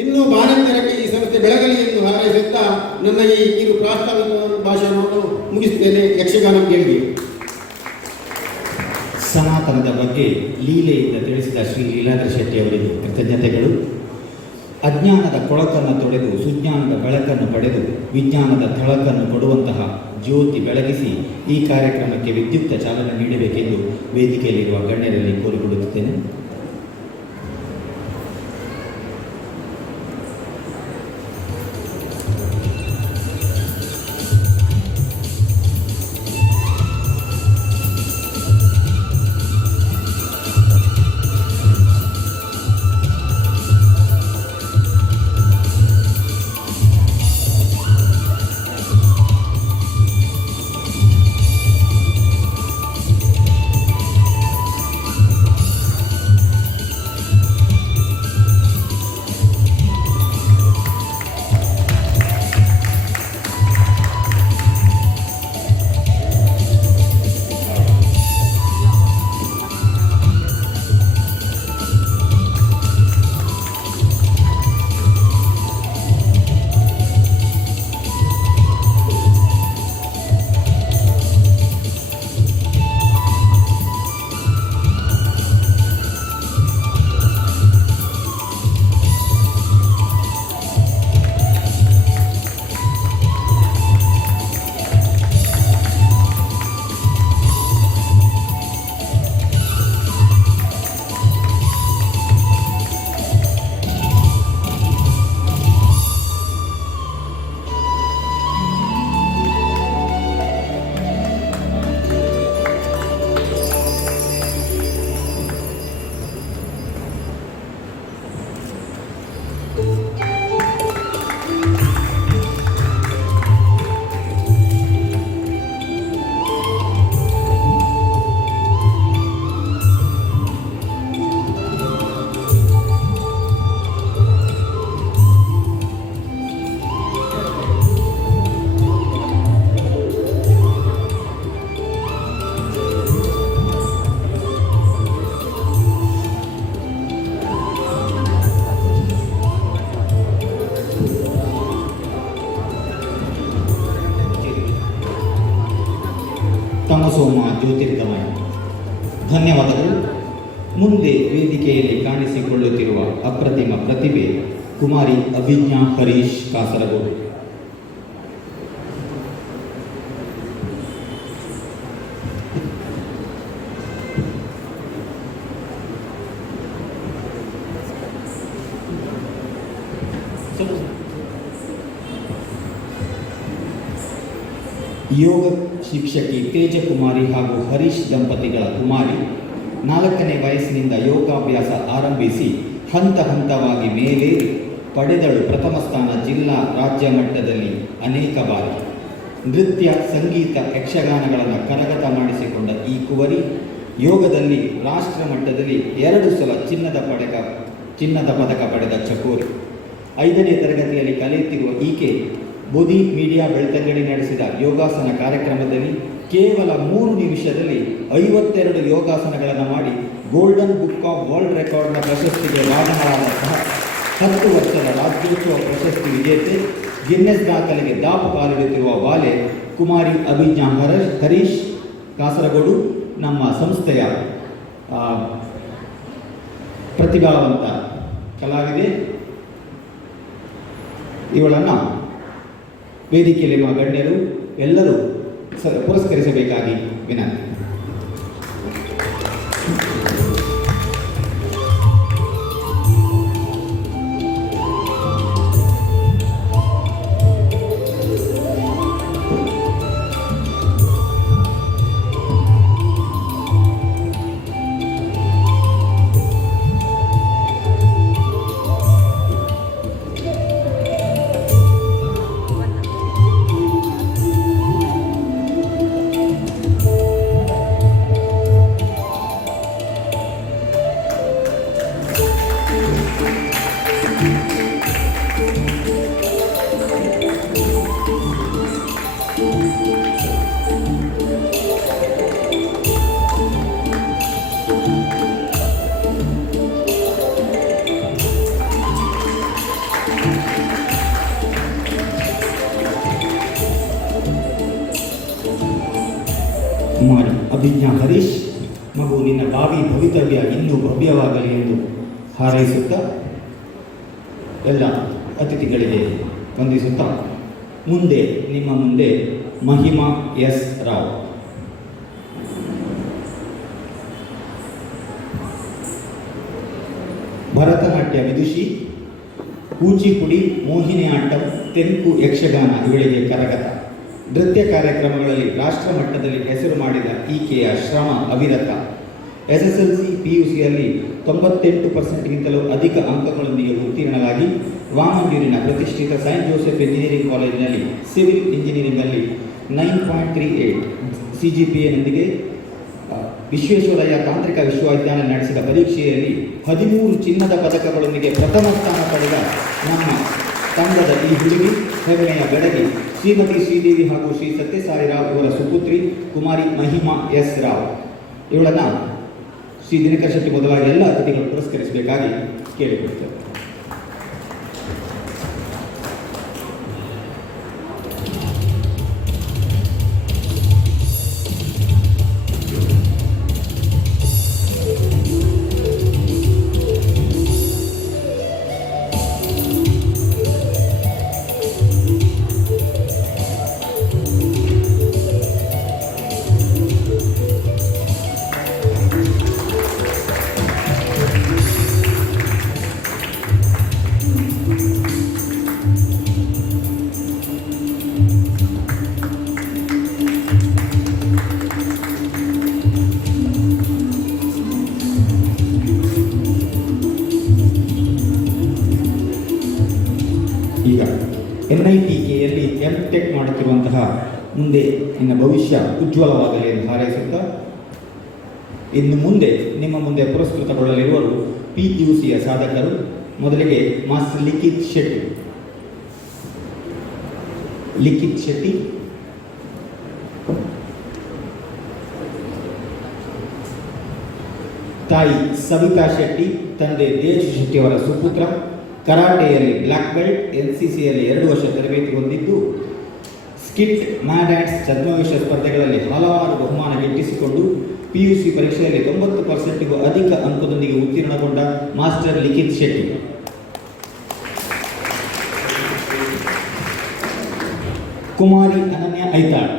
ಇನ್ನೂ ಬಾನಂತರಕ್ಕೆ ಈ ಸಂಸ್ಥೆ ಬೆಳಗಲಿ ಎಂದು ಹಾರೈಸುತ್ತಾ ನನ್ನ ಈ ಕಿರು ಪ್ರಾಸ್ತಾವಿಕ ಭಾಷಣವನ್ನು ಮುಗಿಸುತ್ತೇನೆ. ಯಕ್ಷಗಾನ ಕೇಳಿ. ಸನಾತನದ ಬಗ್ಗೆ ಲೀಲೆಯಿಂದ ತಿಳಿಸಿದ ಶ್ರೀ ಲೀಲಾಧರ ಶೆಟ್ಟಿ ಅವರಿಗೆ ಕೃತಜ್ಞತೆಗಳು. ಅಜ್ಞಾನದ ಕೊಳಕನ್ನು ತೊಡೆದು ಸುಜ್ಞಾನದ ಬೆಳಕನ್ನು ಪಡೆದು ವಿಜ್ಞಾನದ ಥಳಕನ್ನು ಕೊಡುವಂತಹ ಜ್ಯೋತಿ ಬೆಳಗಿಸಿ ಈ ಕಾರ್ಯಕ್ರಮಕ್ಕೆ ವಿದ್ಯುಕ್ತ ಚಾಲನೆ ನೀಡಬೇಕೆಂದು ವೇದಿಕೆಯಲ್ಲಿರುವ ಗಣ್ಯರಲ್ಲಿ ಕೋರಿಕೊಳ್ಳುತ್ತೇನೆ. ತಮಸೋಮ ಜ್ಯೋತಿರ್ಗಮಯ. ಧನ್ಯವಾದಗಳು. ಮುಂದೆ ವೇದಿಕೆಯಲ್ಲಿ ಕಾಣಿಸಿಕೊಳ್ಳುತ್ತಿರುವ ಅಪ್ರತಿಮ ಪ್ರತಿಭೆ ಕುಮಾರಿ ಅಭಿಜ್ಞಾ ಹರೀಶ್ ಕಾಸರಗೋಡು. ಯೋಗ ಶಿಕ್ಷಕಿ ತೇಜಕುಮಾರಿ ಹಾಗೂ ಹರೀಶ್ ದಂಪತಿಗಳ ಕುಮಾರಿ 4ನೇ ವಯಸ್ಸಿನಿಂದ ಯೋಗಾಭ್ಯಾಸ ಆರಂಭಿಸಿ ಹಂತ ಹಂತವಾಗಿ ಮೇಲೇರಿ ಪಡೆದಳು ಪ್ರಥಮ ಸ್ಥಾನ ಜಿಲ್ಲಾ ರಾಜ್ಯ ಮಟ್ಟದಲ್ಲಿ ಅನೇಕ ಬಾರಿ. ನೃತ್ಯ, ಸಂಗೀತ, ಯಕ್ಷಗಾನಗಳನ್ನು ಕರಗತ ಮಾಡಿಸಿಕೊಂಡ ಈ ಕುವರಿ ಯೋಗದಲ್ಲಿ ರಾಷ್ಟ್ರ ಮಟ್ಟದಲ್ಲಿ 2 ಸಲ ಚಿನ್ನದ ಪದಕ ಪಡೆದ ಚಕೋರಿ. 5ನೇ ತರಗತಿಯಲ್ಲಿ ಕಲಿಯುತ್ತಿರುವ ಈಕೆ ಬೋಧಿ ಮೀಡಿಯಾ ಬೆಳ್ತಂಗಡಿ ನಡೆಸಿದ ಯೋಗಾಸನ ಕಾರ್ಯಕ್ರಮದಲ್ಲಿ ಕೇವಲ 3 ನಿಮಿಷದಲ್ಲಿ 52 ಯೋಗಾಸನಗಳನ್ನು ಮಾಡಿ ಗೋಲ್ಡನ್ ಬುಕ್ ಆಫ್ ವರ್ಲ್ಡ್ ರೆಕಾರ್ಡ್ನ ಪ್ರಶಸ್ತಿಗೆ ಭಾಜನರಾದಂತಹ 10 ವರ್ಷದ ರಾಜ್ಯೋತ್ಸವ ಪ್ರಶಸ್ತಿ ವಿಜೇತೆ, ಗಿನ್ನೆಸ್ ದಾಖಲೆಗೆ ದಾಪು ಕಾಲಿಡುತ್ತಿರುವ ಬಾಲೆ ಕುಮಾರಿ ಅಭಿಜ್ಞಾ ಹರೀಶ್ ಕಾಸರಗೋಡು ನಮ್ಮ ಸಂಸ್ಥೆಯ ಪ್ರತಿಭಾವಂತ ಕಲಾವಿದೆ. ಇವಳನ್ನು ವೇದಿಕೆಯಲ್ಲಿರುವ ಗಣ್ಯರು ಎಲ್ಲರೂ ಪುರಸ್ಕರಿಸಬೇಕಾಗಿ ವಿನಂತಿ. ಅಭಿಜ್ಞಾ ಹರೀಶ್, ಮಗು ನಿನ್ನ ಭಾವಿ ಭವಿತವ್ಯ ಇನ್ನೂ ಭವ್ಯವಾಗಲಿ ಎಂದು ಹಾರೈಸುತ್ತಾ ಎಲ್ಲ ಅತಿಥಿಗಳಿಗೆ ವಂದಿಸುತ್ತಾ ಮುಂದೆ ನಿಮ್ಮ ಮುಂದೆ ಮಹಿಮಾ ಎಸ್ ರಾವ್. ಭರತನಾಟ್ಯ ವಿದುಷಿ, ಕೂಚಿಪುಡಿ, ಮೋಹಿನಿಯಾಟ್ಟಂ, ತೆಲುಗು ಯಕ್ಷಗಾನ ಇವಳಿಗೆ ಕರಗತ. ನೃತ್ಯ ಕಾರ್ಯಕ್ರಮಗಳಲ್ಲಿ ರಾಷ್ಟ್ರ ಮಟ್ಟದಲ್ಲಿ ಹೆಸರು ಮಾಡಿದ ಈಕೆಯ ಶ್ರಮ ಅವಿರತ. SSLC PUCಯಲ್ಲಿ 98%ಗಿಂತಲೂ ಅಧಿಕ ಅಂಕಗಳೊಂದಿಗೆ ಉತ್ತೀರ್ಣರಾಗಿ ವಾಮಂಜೂರಿನ ಪ್ರತಿಷ್ಠಿತ ಸೈಂಟ್ ಜೋಸೆಫ್ ಇಂಜಿನಿಯರಿಂಗ್ ಕಾಲೇಜಿನಲ್ಲಿ ಸಿವಿಲ್ ಇಂಜಿನಿಯರಿಂಗ್ನಲ್ಲಿ 9.38 CGPAನೊಂದಿಗೆ ವಿಶ್ವೇಶ್ವರಯ್ಯ ತಾಂತ್ರಿಕ ವಿಶ್ವವಿದ್ಯಾಲಯ ನಡೆಸಿದ ಪರೀಕ್ಷೆಯಲ್ಲಿ 13 ಚಿನ್ನದ ಪದಕಗಳೊಂದಿಗೆ ಪ್ರಥಮ ಸ್ಥಾನ ಪಡೆದ ನಮ್ಮ ತಂಡದ ಈ ಹುಡುಗಿ ಹೆಮ್ಮೆಯ ಬೆಳಗಿ ಶ್ರೀಮತಿ ಶ್ರೀದೇವಿ ಹಾಗೂ ಶ್ರೀ ಸತ್ಯಸಾಯಿ ರಾವ್ ಇವರ ಸುಪುತ್ರಿ ಕುಮಾರಿ ಮಹಿಮಾ ಎಸ್ ರಾವ್. ಇವಳನ್ನು ಶ್ರೀ ದಿನಕರ್ ಶೆಟ್ಟಿ ಮೊದಲಾಗಿ ಎಲ್ಲ ಅತಿಥಿಗಳು ಪುರಸ್ಕರಿಸಬೇಕಾಗಿ ಕೇಳಿಕೊಳ್ತೇವೆ. ಈಗ NITKಯಲ್ಲಿ MTech ಮಾಡುತ್ತಿರುವಂತಹ ಮುಂದೆ ನಿನ್ನ ಭವಿಷ್ಯ ಉಜ್ವಲವಾಗಲಿ ಎಂದು ಹಾರೈಸುತ್ತಾ ಇನ್ನು ಮುಂದೆ ನಿಮ್ಮ ಮುಂದೆ ಪುರಸ್ಕೃತಗೊಳ್ಳಲಿರುವರು PUCಯ ಸಾಧಕರು. ಮೊದಲಿಗೆ ಮಾಸ್ಟರ್ ಲಿಖಿತ್ ಶೆಟ್ಟಿ, ತಾಯಿ ಸವಿತಾ ಶೆಟ್ಟಿ, ತಂದೆ ದೇಶ್ ಶೆಟ್ಟಿಯವರ ಸುಪುತ್ರ. ಕರಾಟೆಯಲ್ಲಿ ಬ್ಲ್ಯಾಕ್ ಬೆಲ್ಟ್, NCCಯಲ್ಲಿ 2 ವರ್ಷ ತರಬೇತಿ ಹೊಂದಿದ್ದು ಸ್ಕಿಟ್, ಮ್ಯಾಡ್ ಡ್ಯಾನ್ಸ್, ಛದ್ಮವೇಶ ಸ್ಪರ್ಧೆಗಳಲ್ಲಿ ಹಲವಾರು ಬಹುಮಾನ ಗಿಟ್ಟಿಸಿಕೊಂಡು PUC ಪರೀಕ್ಷೆಯಲ್ಲಿ 90%ಗೂ ಅಧಿಕ ಅಂಕದೊಂದಿಗೆ ಉತ್ತೀರ್ಣಗೊಂಡ ಮಾಸ್ಟರ್ ಲಿಖಿತ್ ಶೆಟ್ಟಿ. ಕುಮಾರಿ ಅನನ್ಯ ಐತಾಳ್,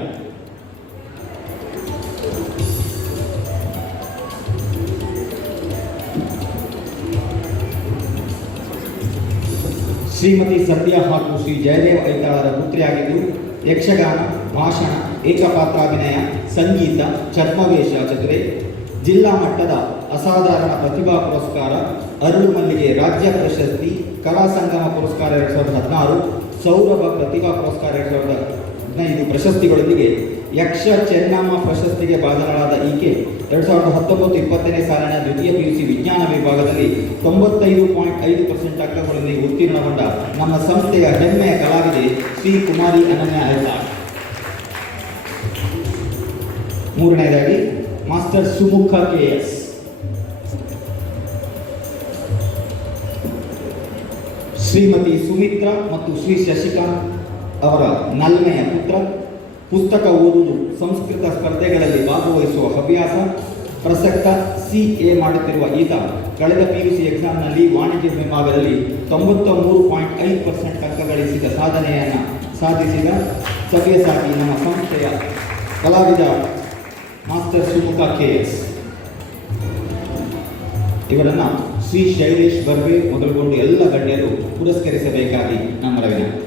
ಶ್ರೀಮತಿ ಸತ್ಯ ಹಾಗೂ ಶ್ರೀ ಜಯದೇವ ಐತಾಳರ ಪುತ್ರಿಯಾಗಿದ್ದು ಯಕ್ಷಗಾನ, ಭಾಷಣ, ಏಕಪಾತ್ರಾಭಿನಯ, ಸಂಗೀತ, ಛದ್ಮವೇಶ ಚತುರೆ, ಜಿಲ್ಲಾ ಮಟ್ಟದ ಅಸಾಧಾರಣ ಪ್ರತಿಭಾ ಪುರಸ್ಕಾರ, ಅರಳು ಮಲ್ಲಿಗೆ ರಾಜ್ಯ ಪ್ರಶಸ್ತಿ, ಕಲಾ ಸಂಗಮ ಪುರಸ್ಕಾರ 2016, ಸೌರಭ ಪ್ರತಿಭಾ ಪುರಸ್ಕಾರ 2015 ಪ್ರಶಸ್ತಿಗಳೊಂದಿಗೆ ಯಕ್ಷ ಚೆನ್ನಮ್ಮ ಪ್ರಶಸ್ತಿಗೆ ಭಾಜನರಾದ ಈಕೆ 2019-20ನೇ ಸಾಲಿನ ದ್ವಿತೀಯ PUC ವಿಜ್ಞಾನ ವಿಭಾಗದಲ್ಲಿ 95.5% ಅಂಕಗಳೊಂದಿಗೆ ಉತ್ತೀರ್ಣಗೊಂಡ ನಮ್ಮ ಸಂಸ್ಥೆಯ ಹೆಮ್ಮೆಯ ಕಲಾವಿದೆ ಶ್ರೀ ಕುಮಾರಿ ಅನನ್ಯ ಐತಾಳ್. ಮೂರನೆಯದಾಗಿ ಮಾಸ್ಟರ್ ಸುಮುಖ KS, ಶ್ರೀಮತಿ ಸುಮಿತ್ರಾ ಮತ್ತು ಶ್ರೀ ಶಶಿಕಾಂತ್ ಅವರ 4ನೆಯ ಪುತ್ರ. ಪುಸ್ತಕ ಓದುವುದು, ಸಂಸ್ಕೃತ ಸ್ಪರ್ಧೆಗಳಲ್ಲಿ ಭಾಗವಹಿಸುವ ಹವ್ಯಾಸ. ಪ್ರಸಕ್ತ CA ಮಾಡುತ್ತಿರುವ ಈತ ಕಳೆದ PUC ಎಕ್ಸಾಮ್ನಲ್ಲಿ ವಾಣಿಜ್ಯ ವಿಭಾಗದಲ್ಲಿ 93.5% ಅಂಕ ಗಳಿಸಿದ ಸಾಧನೆಯನ್ನು ಸಾಧಿಸಿದ ಸವ್ಯಸಾಚಿ ನಮ್ಮ ಸಂಸ್ಥೆಯ ಕಲಾವಿದ ಮಾಸ್ಟರ್ ಸುಮುಖ KS. ಇವರನ್ನು ಶ್ರೀ ಶೈಲೇಶ್ ಬರ್ವೆ ಮೊದಲುಗೊಂಡು ಎಲ್ಲ ಗಣ್ಯರು ಪುರಸ್ಕರಿಸಬೇಕಾಗಿ ನಮ್ಮ ವಿನಂತಿ.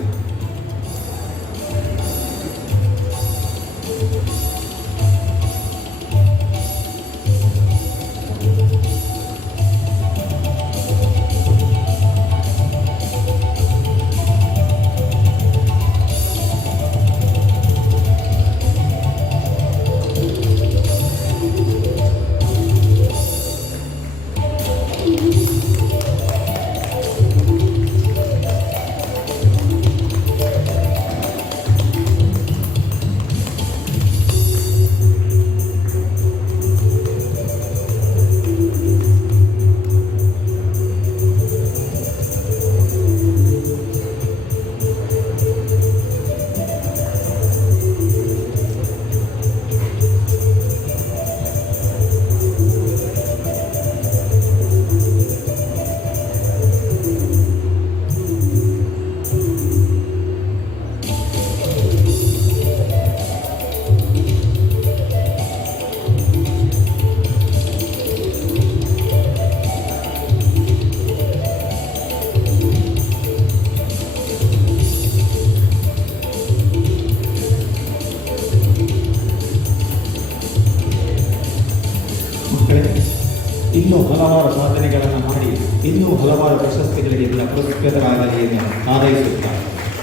ಇನ್ನೂ ಹಲವಾರು ಸಾಧನೆಗಳನ್ನು ಮಾಡಿ ಇನ್ನೂ ಹಲವಾರು ಪ್ರಶಸ್ತಿಗಳಿಗೆ ಪುರಸ್ಕೃತರಾಗಲಿ ಎಂದು ಹಾರೈಸುತ್ತಾ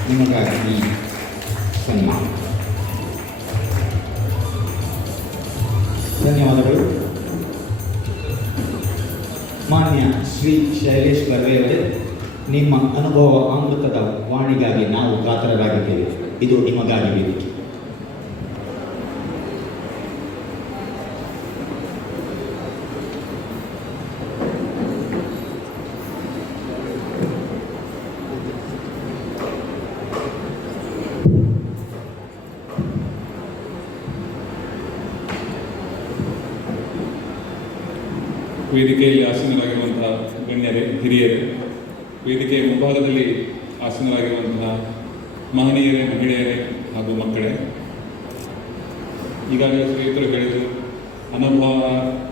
ನಿಮಗಾಗಿ ಈ ಸನ್ಮಾನ. ಧನ್ಯವಾದಗಳು. ಮಾನ್ಯ ಶ್ರೀ ಶೈಲೇಶ್ ಬರ್ವೆಯವರೇ, ನಿಮ್ಮ ಅನುಭವ ಅಮೃತದ ವಾಣಿಗಾಗಿ ನಾವು ಕಾತರರಾಗಿದ್ದೇವೆ. ಇದು ನಿಮಗಾಗಿ ವೇದಿಕೆ. ವೇದಿಕೆಯಲ್ಲಿ ಆಸೀನರಾಗಿರುವಂತಹ ಗಣ್ಯರೇ, ಹಿರಿಯರೇ, ವೇದಿಕೆಯ ಮುಂಭಾಗದಲ್ಲಿ ಆಸೀನರಾಗಿರುವಂತಹ ಮಹನೀಯರೇ, ಮಹಿಳೆಯರೇ ಹಾಗೂ ಮಕ್ಕಳೇ, ಈಗಾಗಲೇ ಶ್ರೀಯುತರು ಹೇಳಿದರು ಅನುಭವ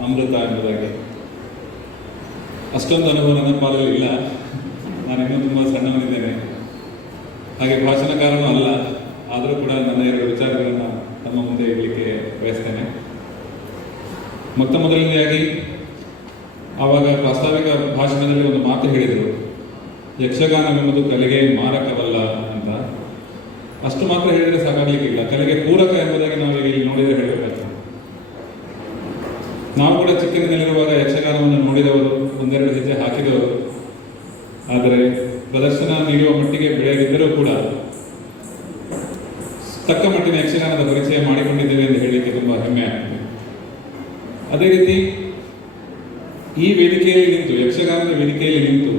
ಅಮೃತ ಎಂಬುದಾಗಿ. ಅಷ್ಟೊಂದು ಅನುಭವ ನನ್ನ ಪಾಲಲ್ಲಿ ಇಲ್ಲ. ನಾನಿನ್ನೂ ತುಂಬ ಸಣ್ಣವನಿದ್ದೇನೆ, ಹಾಗೆ ಭಾಷಣಕಾರನೂ ಅಲ್ಲ. ಆದರೂ ಕೂಡ ನನ್ನ 2 ವಿಚಾರಗಳನ್ನು ತಮ್ಮ ಮುಂದೆ ಇಡಲಿಕ್ಕೆ ಬಯಸ್ತೇನೆ. ಮೊದಲನೆಯಾಗಿ ಆವಾಗ ಪ್ರಾಸ್ತಾವಿಕ ಭಾಷಣದಲ್ಲಿ ಒಂದು ಮಾತು ಹೇಳಿದರು, ಯಕ್ಷಗಾನವೆಂಬುದು ಕಲೆಗೆ ಮಾರಕವಲ್ಲ ಅಂತ. ಅಷ್ಟು ಮಾತ್ರ ಹೇಳಿದರೆ ಸಾಕಾಗಲಿಕ್ಕಿಲ್ಲ, ಕಲೆಗೆ ಪೂರಕ ಎಂಬುದಾಗಿ ನಾವು ಇಲ್ಲಿ ನೋಡಿದರೆ ಹೇಳಬೇಕಾಗ್ತದೆ. ನಾವು ಕೂಡ ಚಿಕ್ಕಂದಿನಲ್ಲಿರುವಾಗ ಯಕ್ಷಗಾನವನ್ನು ನೋಡಿದವರು, 1-2 ಹೆಜ್ಜೆ ಹಾಕಿದವರು. ಆದರೆ ಪ್ರದರ್ಶನ ನೀಡುವ ಮಟ್ಟಿಗೆ ಬೆಳೆಯದಿದ್ದರೂ ಕೂಡ ತಕ್ಕ ಮಟ್ಟಿನ ಯಕ್ಷಗಾನದ ಪರಿಚಯ ಮಾಡಿಕೊಂಡಿದ್ದೇವೆ ಎಂದು ಹೇಳಲಿಕ್ಕೆ ತುಂಬ ಹೆಮ್ಮೆ ಆಗ್ತದೆ. ಅದೇ ರೀತಿ ಈ ವೇದಿಕೆಯಲ್ಲಿ ನಿಂತು, ಯಕ್ಷಗಾನದ ವೇದಿಕೆಯಲ್ಲಿ ನಿಂತು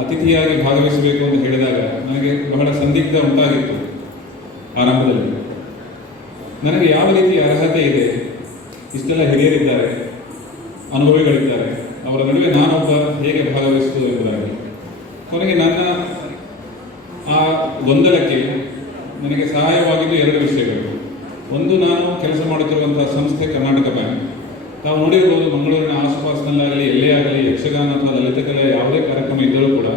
ಅತಿಥಿಯಾಗಿ ಭಾಗವಹಿಸಬೇಕು ಅಂತ ಹೇಳಿದಾಗ ನನಗೆ ಬಹಳ ಸಂದಿಗ್ಧ ಉಂಟಾಗಿತ್ತು. ಆರಂಭದಲ್ಲಿ ನನಗೆ ಯಾವ ರೀತಿಯ ಅರ್ಹತೆ ಇದೆ, ಇಷ್ಟೆಲ್ಲ ಹಿರಿಯರಿದ್ದಾರೆ, ಅನುಭವಿಗಳಿದ್ದಾರೆ, ಅವರ ನಡುವೆ ನಾನೊಬ್ಬ ಹೇಗೆ ಭಾಗವಹಿಸುವುದು ಎಂಬುದಾಗಿ. ಕೊನೆಗೆ ನನ್ನ ಆ ಗೊಂದಲಕ್ಕೆ ನನಗೆ ಸಹಾಯವಾಗಿದ್ದು 2 ವಿಷಯಗಳು. ಒಂದು, ನಾನು ಕೆಲಸ ಮಾಡುತ್ತಿರುವಂತಹ ಸಂಸ್ಥೆ ಕರ್ನಾಟಕ ಬ್ಯಾಂಕ್. ತಾವು ನೋಡಿರ್ಬೋದು, ಮಂಗಳೂರಿನ ಆಸುಪಾಸಿನಲ್ಲಾಗಲಿ ಎಲ್ಲೇ ಆಗಲಿ ಯಕ್ಷಗಾನ ಅಥವಾ ಲಲಿತ ಕಲೆಯ ಯಾವುದೇ ಕಾರ್ಯಕ್ರಮ ಇದ್ದರೂ ಕೂಡ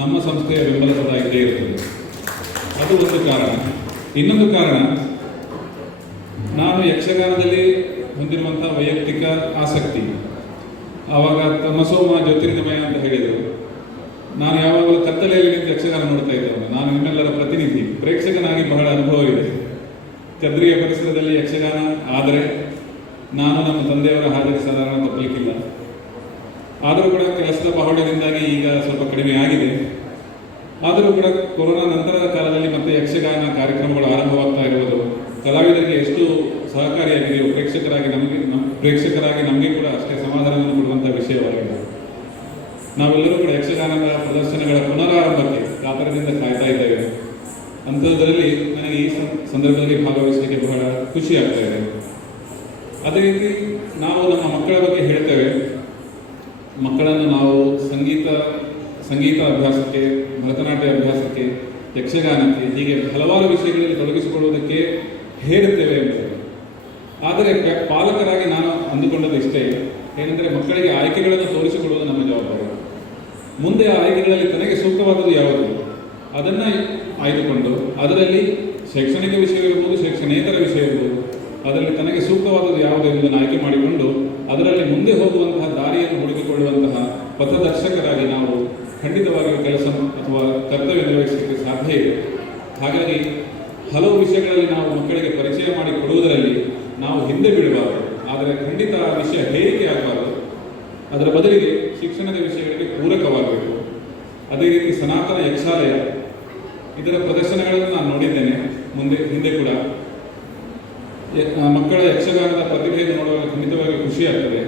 ನಮ್ಮ ಸಂಸ್ಥೆಯ ಬೆಂಬಲ ಸದಾ ಇದ್ದೇ ಇರುತ್ತದೆ. ಅದು ಒಂದು ಕಾರಣ. ಇನ್ನೊಂದು ಕಾರಣ, ನಾನು ಯಕ್ಷಗಾನದಲ್ಲಿ ಹೊಂದಿರುವಂಥ ವೈಯಕ್ತಿಕ ಆಸಕ್ತಿ. ಆವಾಗ ತಮಸೋಮ ಜ್ಯೋತಿರ್ಗಮಯ ಅಂತ ಹೇಳಿದರು. ನಾನು ಯಾವಾಗಲೂ ಕತ್ತಲೆಯಲ್ಲಿ ನಿಂತು ಯಕ್ಷಗಾನ ನೋಡ್ತಾ ಇದ್ದೇನೆ. ನಾನು ನಿಮ್ಮೆಲ್ಲರ ಪ್ರತಿನಿಧಿ, ಪ್ರೇಕ್ಷಕನಾಗಿ ಬಹಳ ಅನುಭವ ಇದೆ. ಕದ್ರಿಯ ಪರಿಸರದಲ್ಲಿ ಯಕ್ಷಗಾನ ಆದರೆ ನಾನು ನಮ್ಮ ತಂದೆಯವರ ಹಾಜರಿ ಸಾಧಾರಣ ತಪ್ಪಲಿಕ್ಕಿಲ್ಲ. ಆದರೂ ಕೂಡ ಕೆಲಸದ ಬಾಹುಳ್ಯದಿಂದಾಗಿ ಈಗ ಸ್ವಲ್ಪ ಕಡಿಮೆ ಆಗಿದೆ. ಆದರೂ ಕೂಡ ಕೊರೋನಾ ನಂತರದ ಕಾಲದಲ್ಲಿ ಮತ್ತೆ ಯಕ್ಷಗಾನ ಕಾರ್ಯಕ್ರಮಗಳು ಆರಂಭವಾಗ್ತಾ ಇರುವುದು ಕಲಾವಿದರಿಗೆ ಎಷ್ಟು ಸಹಕಾರಿಯಾಗಿದೆಯೋ ಪ್ರೇಕ್ಷಕರಾಗಿ ನಮಗೆ ಕೂಡ ಅಷ್ಟೇ ಸಮಾಧಾನವನ್ನು ಕೊಡುವಂಥ ವಿಷಯವಾಗಿದೆ. ನಾವೆಲ್ಲರೂ ಕೂಡ ಯಕ್ಷಗಾನದ ಪ್ರದರ್ಶನಗಳ ಪುನರಾರಂಭಕ್ಕೆ ಕಾತರದಿಂದ ಕಾಯ್ತಾ ಇದ್ದೇವೆ. ಅಂಥದ್ರಲ್ಲಿ ನನಗೆ ಈ ಸಂದರ್ಭದಲ್ಲಿ ಭಾಗವಹಿಸಲಿಕ್ಕೆ ಬಹಳ ಖುಷಿ ಆಗ್ತಾ ಇದೆ. ಅದೇ ರೀತಿ ನಾವು ನಮ್ಮ ಮಕ್ಕಳ ಬಗ್ಗೆ ಹೇಳ್ತೇವೆ. ಮಕ್ಕಳನ್ನು ನಾವು ಸಂಗೀತ ಅಭ್ಯಾಸಕ್ಕೆ, ಭರತನಾಟ್ಯ ಅಭ್ಯಾಸಕ್ಕೆ, ಯಕ್ಷಗಾನಕ್ಕೆ, ಹೀಗೆ ಹಲವಾರು ವಿಷಯಗಳಲ್ಲಿ ತೊಡಗಿಸಿಕೊಳ್ಳುವುದಕ್ಕೆ ಹೇರುತ್ತೇವೆ ಎಂಬುದು. ಆದರೆ ಪಾಲಕರಾಗಿ ನಾನು ಅಂದುಕೊಂಡದ್ದು ಇಷ್ಟೇ, ಏನೆಂದರೆ ಮಕ್ಕಳಿಗೆ ಆಯ್ಕೆಗಳನ್ನು ತೋರಿಸಿಕೊಡುವುದು ನಮ್ಮ ಜವಾಬ್ದಾರಿ. ಮುಂದೆ ಆ ಆಯ್ಕೆಗಳಲ್ಲಿ ತನಗೆ ಸೂಕ್ತವಾದದ್ದು ಯಾವುದು ಅದನ್ನು ಆಯ್ದುಕೊಂಡು ಅದರಲ್ಲಿ ಶೈಕ್ಷಣಿಕ ವಿಷಯವಿರ್ಬೋದು, ಶೈಕ್ಷಣೇತರ ವಿಷಯ ಇರ್ಬೋದು, ಅದರಲ್ಲಿ ತನಗೆ ಸೂಕ್ತವಾದದ್ದು ಯಾವುದು ಎಂಬುದನ್ನು ಆಯ್ಕೆ ಮಾಡಿಕೊಂಡು ಅದರಲ್ಲಿ ಮುಂದೆ ಹೋಗುವಂತಹ ದಾರಿಯನ್ನು ಹುಡುಕಿಕೊಳ್ಳುವಂತಹ ಪಥದರ್ಶಕರಾಗಿ ನಾವು ಖಂಡಿತವಾಗಿಯೂ ಕೆಲಸ ಅಥವಾ ಕರ್ತವ್ಯ ನಿರ್ವಹಿಸಲಿಕ್ಕೆ ಸಾಧ್ಯ ಇದೆ. ಹಾಗಾಗಿ ಹಲವು ವಿಷಯಗಳಲ್ಲಿ ನಾವು ಮಕ್ಕಳಿಗೆ ಪರಿಚಯ ಮಾಡಿ ಕೊಡುವುದರಲ್ಲಿ ನಾವು ಹಿಂದೆ ಬೀಳಬಾರದು. ಆದರೆ ಖಂಡಿತ ಆ ವಿಷಯ ಹೇರಿಕೆ ಆಗಬಾರದು. ಅದರ ಬದಲಿಗೆ ಶಿಕ್ಷಣದ ವಿಷಯಗಳಿಗೆ ಪೂರಕವಾಗಬೇಕು. ಅದೇ ರೀತಿ ಸನಾತನ ಯಕ್ಷಾಲಯ, ಇದರ ಪ್ರದರ್ಶನಗಳನ್ನು ನಾನು ನೋಡಿದ್ದೇನೆ ಹಿಂದೆ ಕೂಡ. ಮಕ್ಕಳ ಯಕ್ಷಗಾನದ ಪ್ರತಿಭೆಯನ್ನು ನೋಡುವಾಗ ಖಂಡಿತವಾಗಿ ಖುಷಿಯಾಗ್ತದೆ.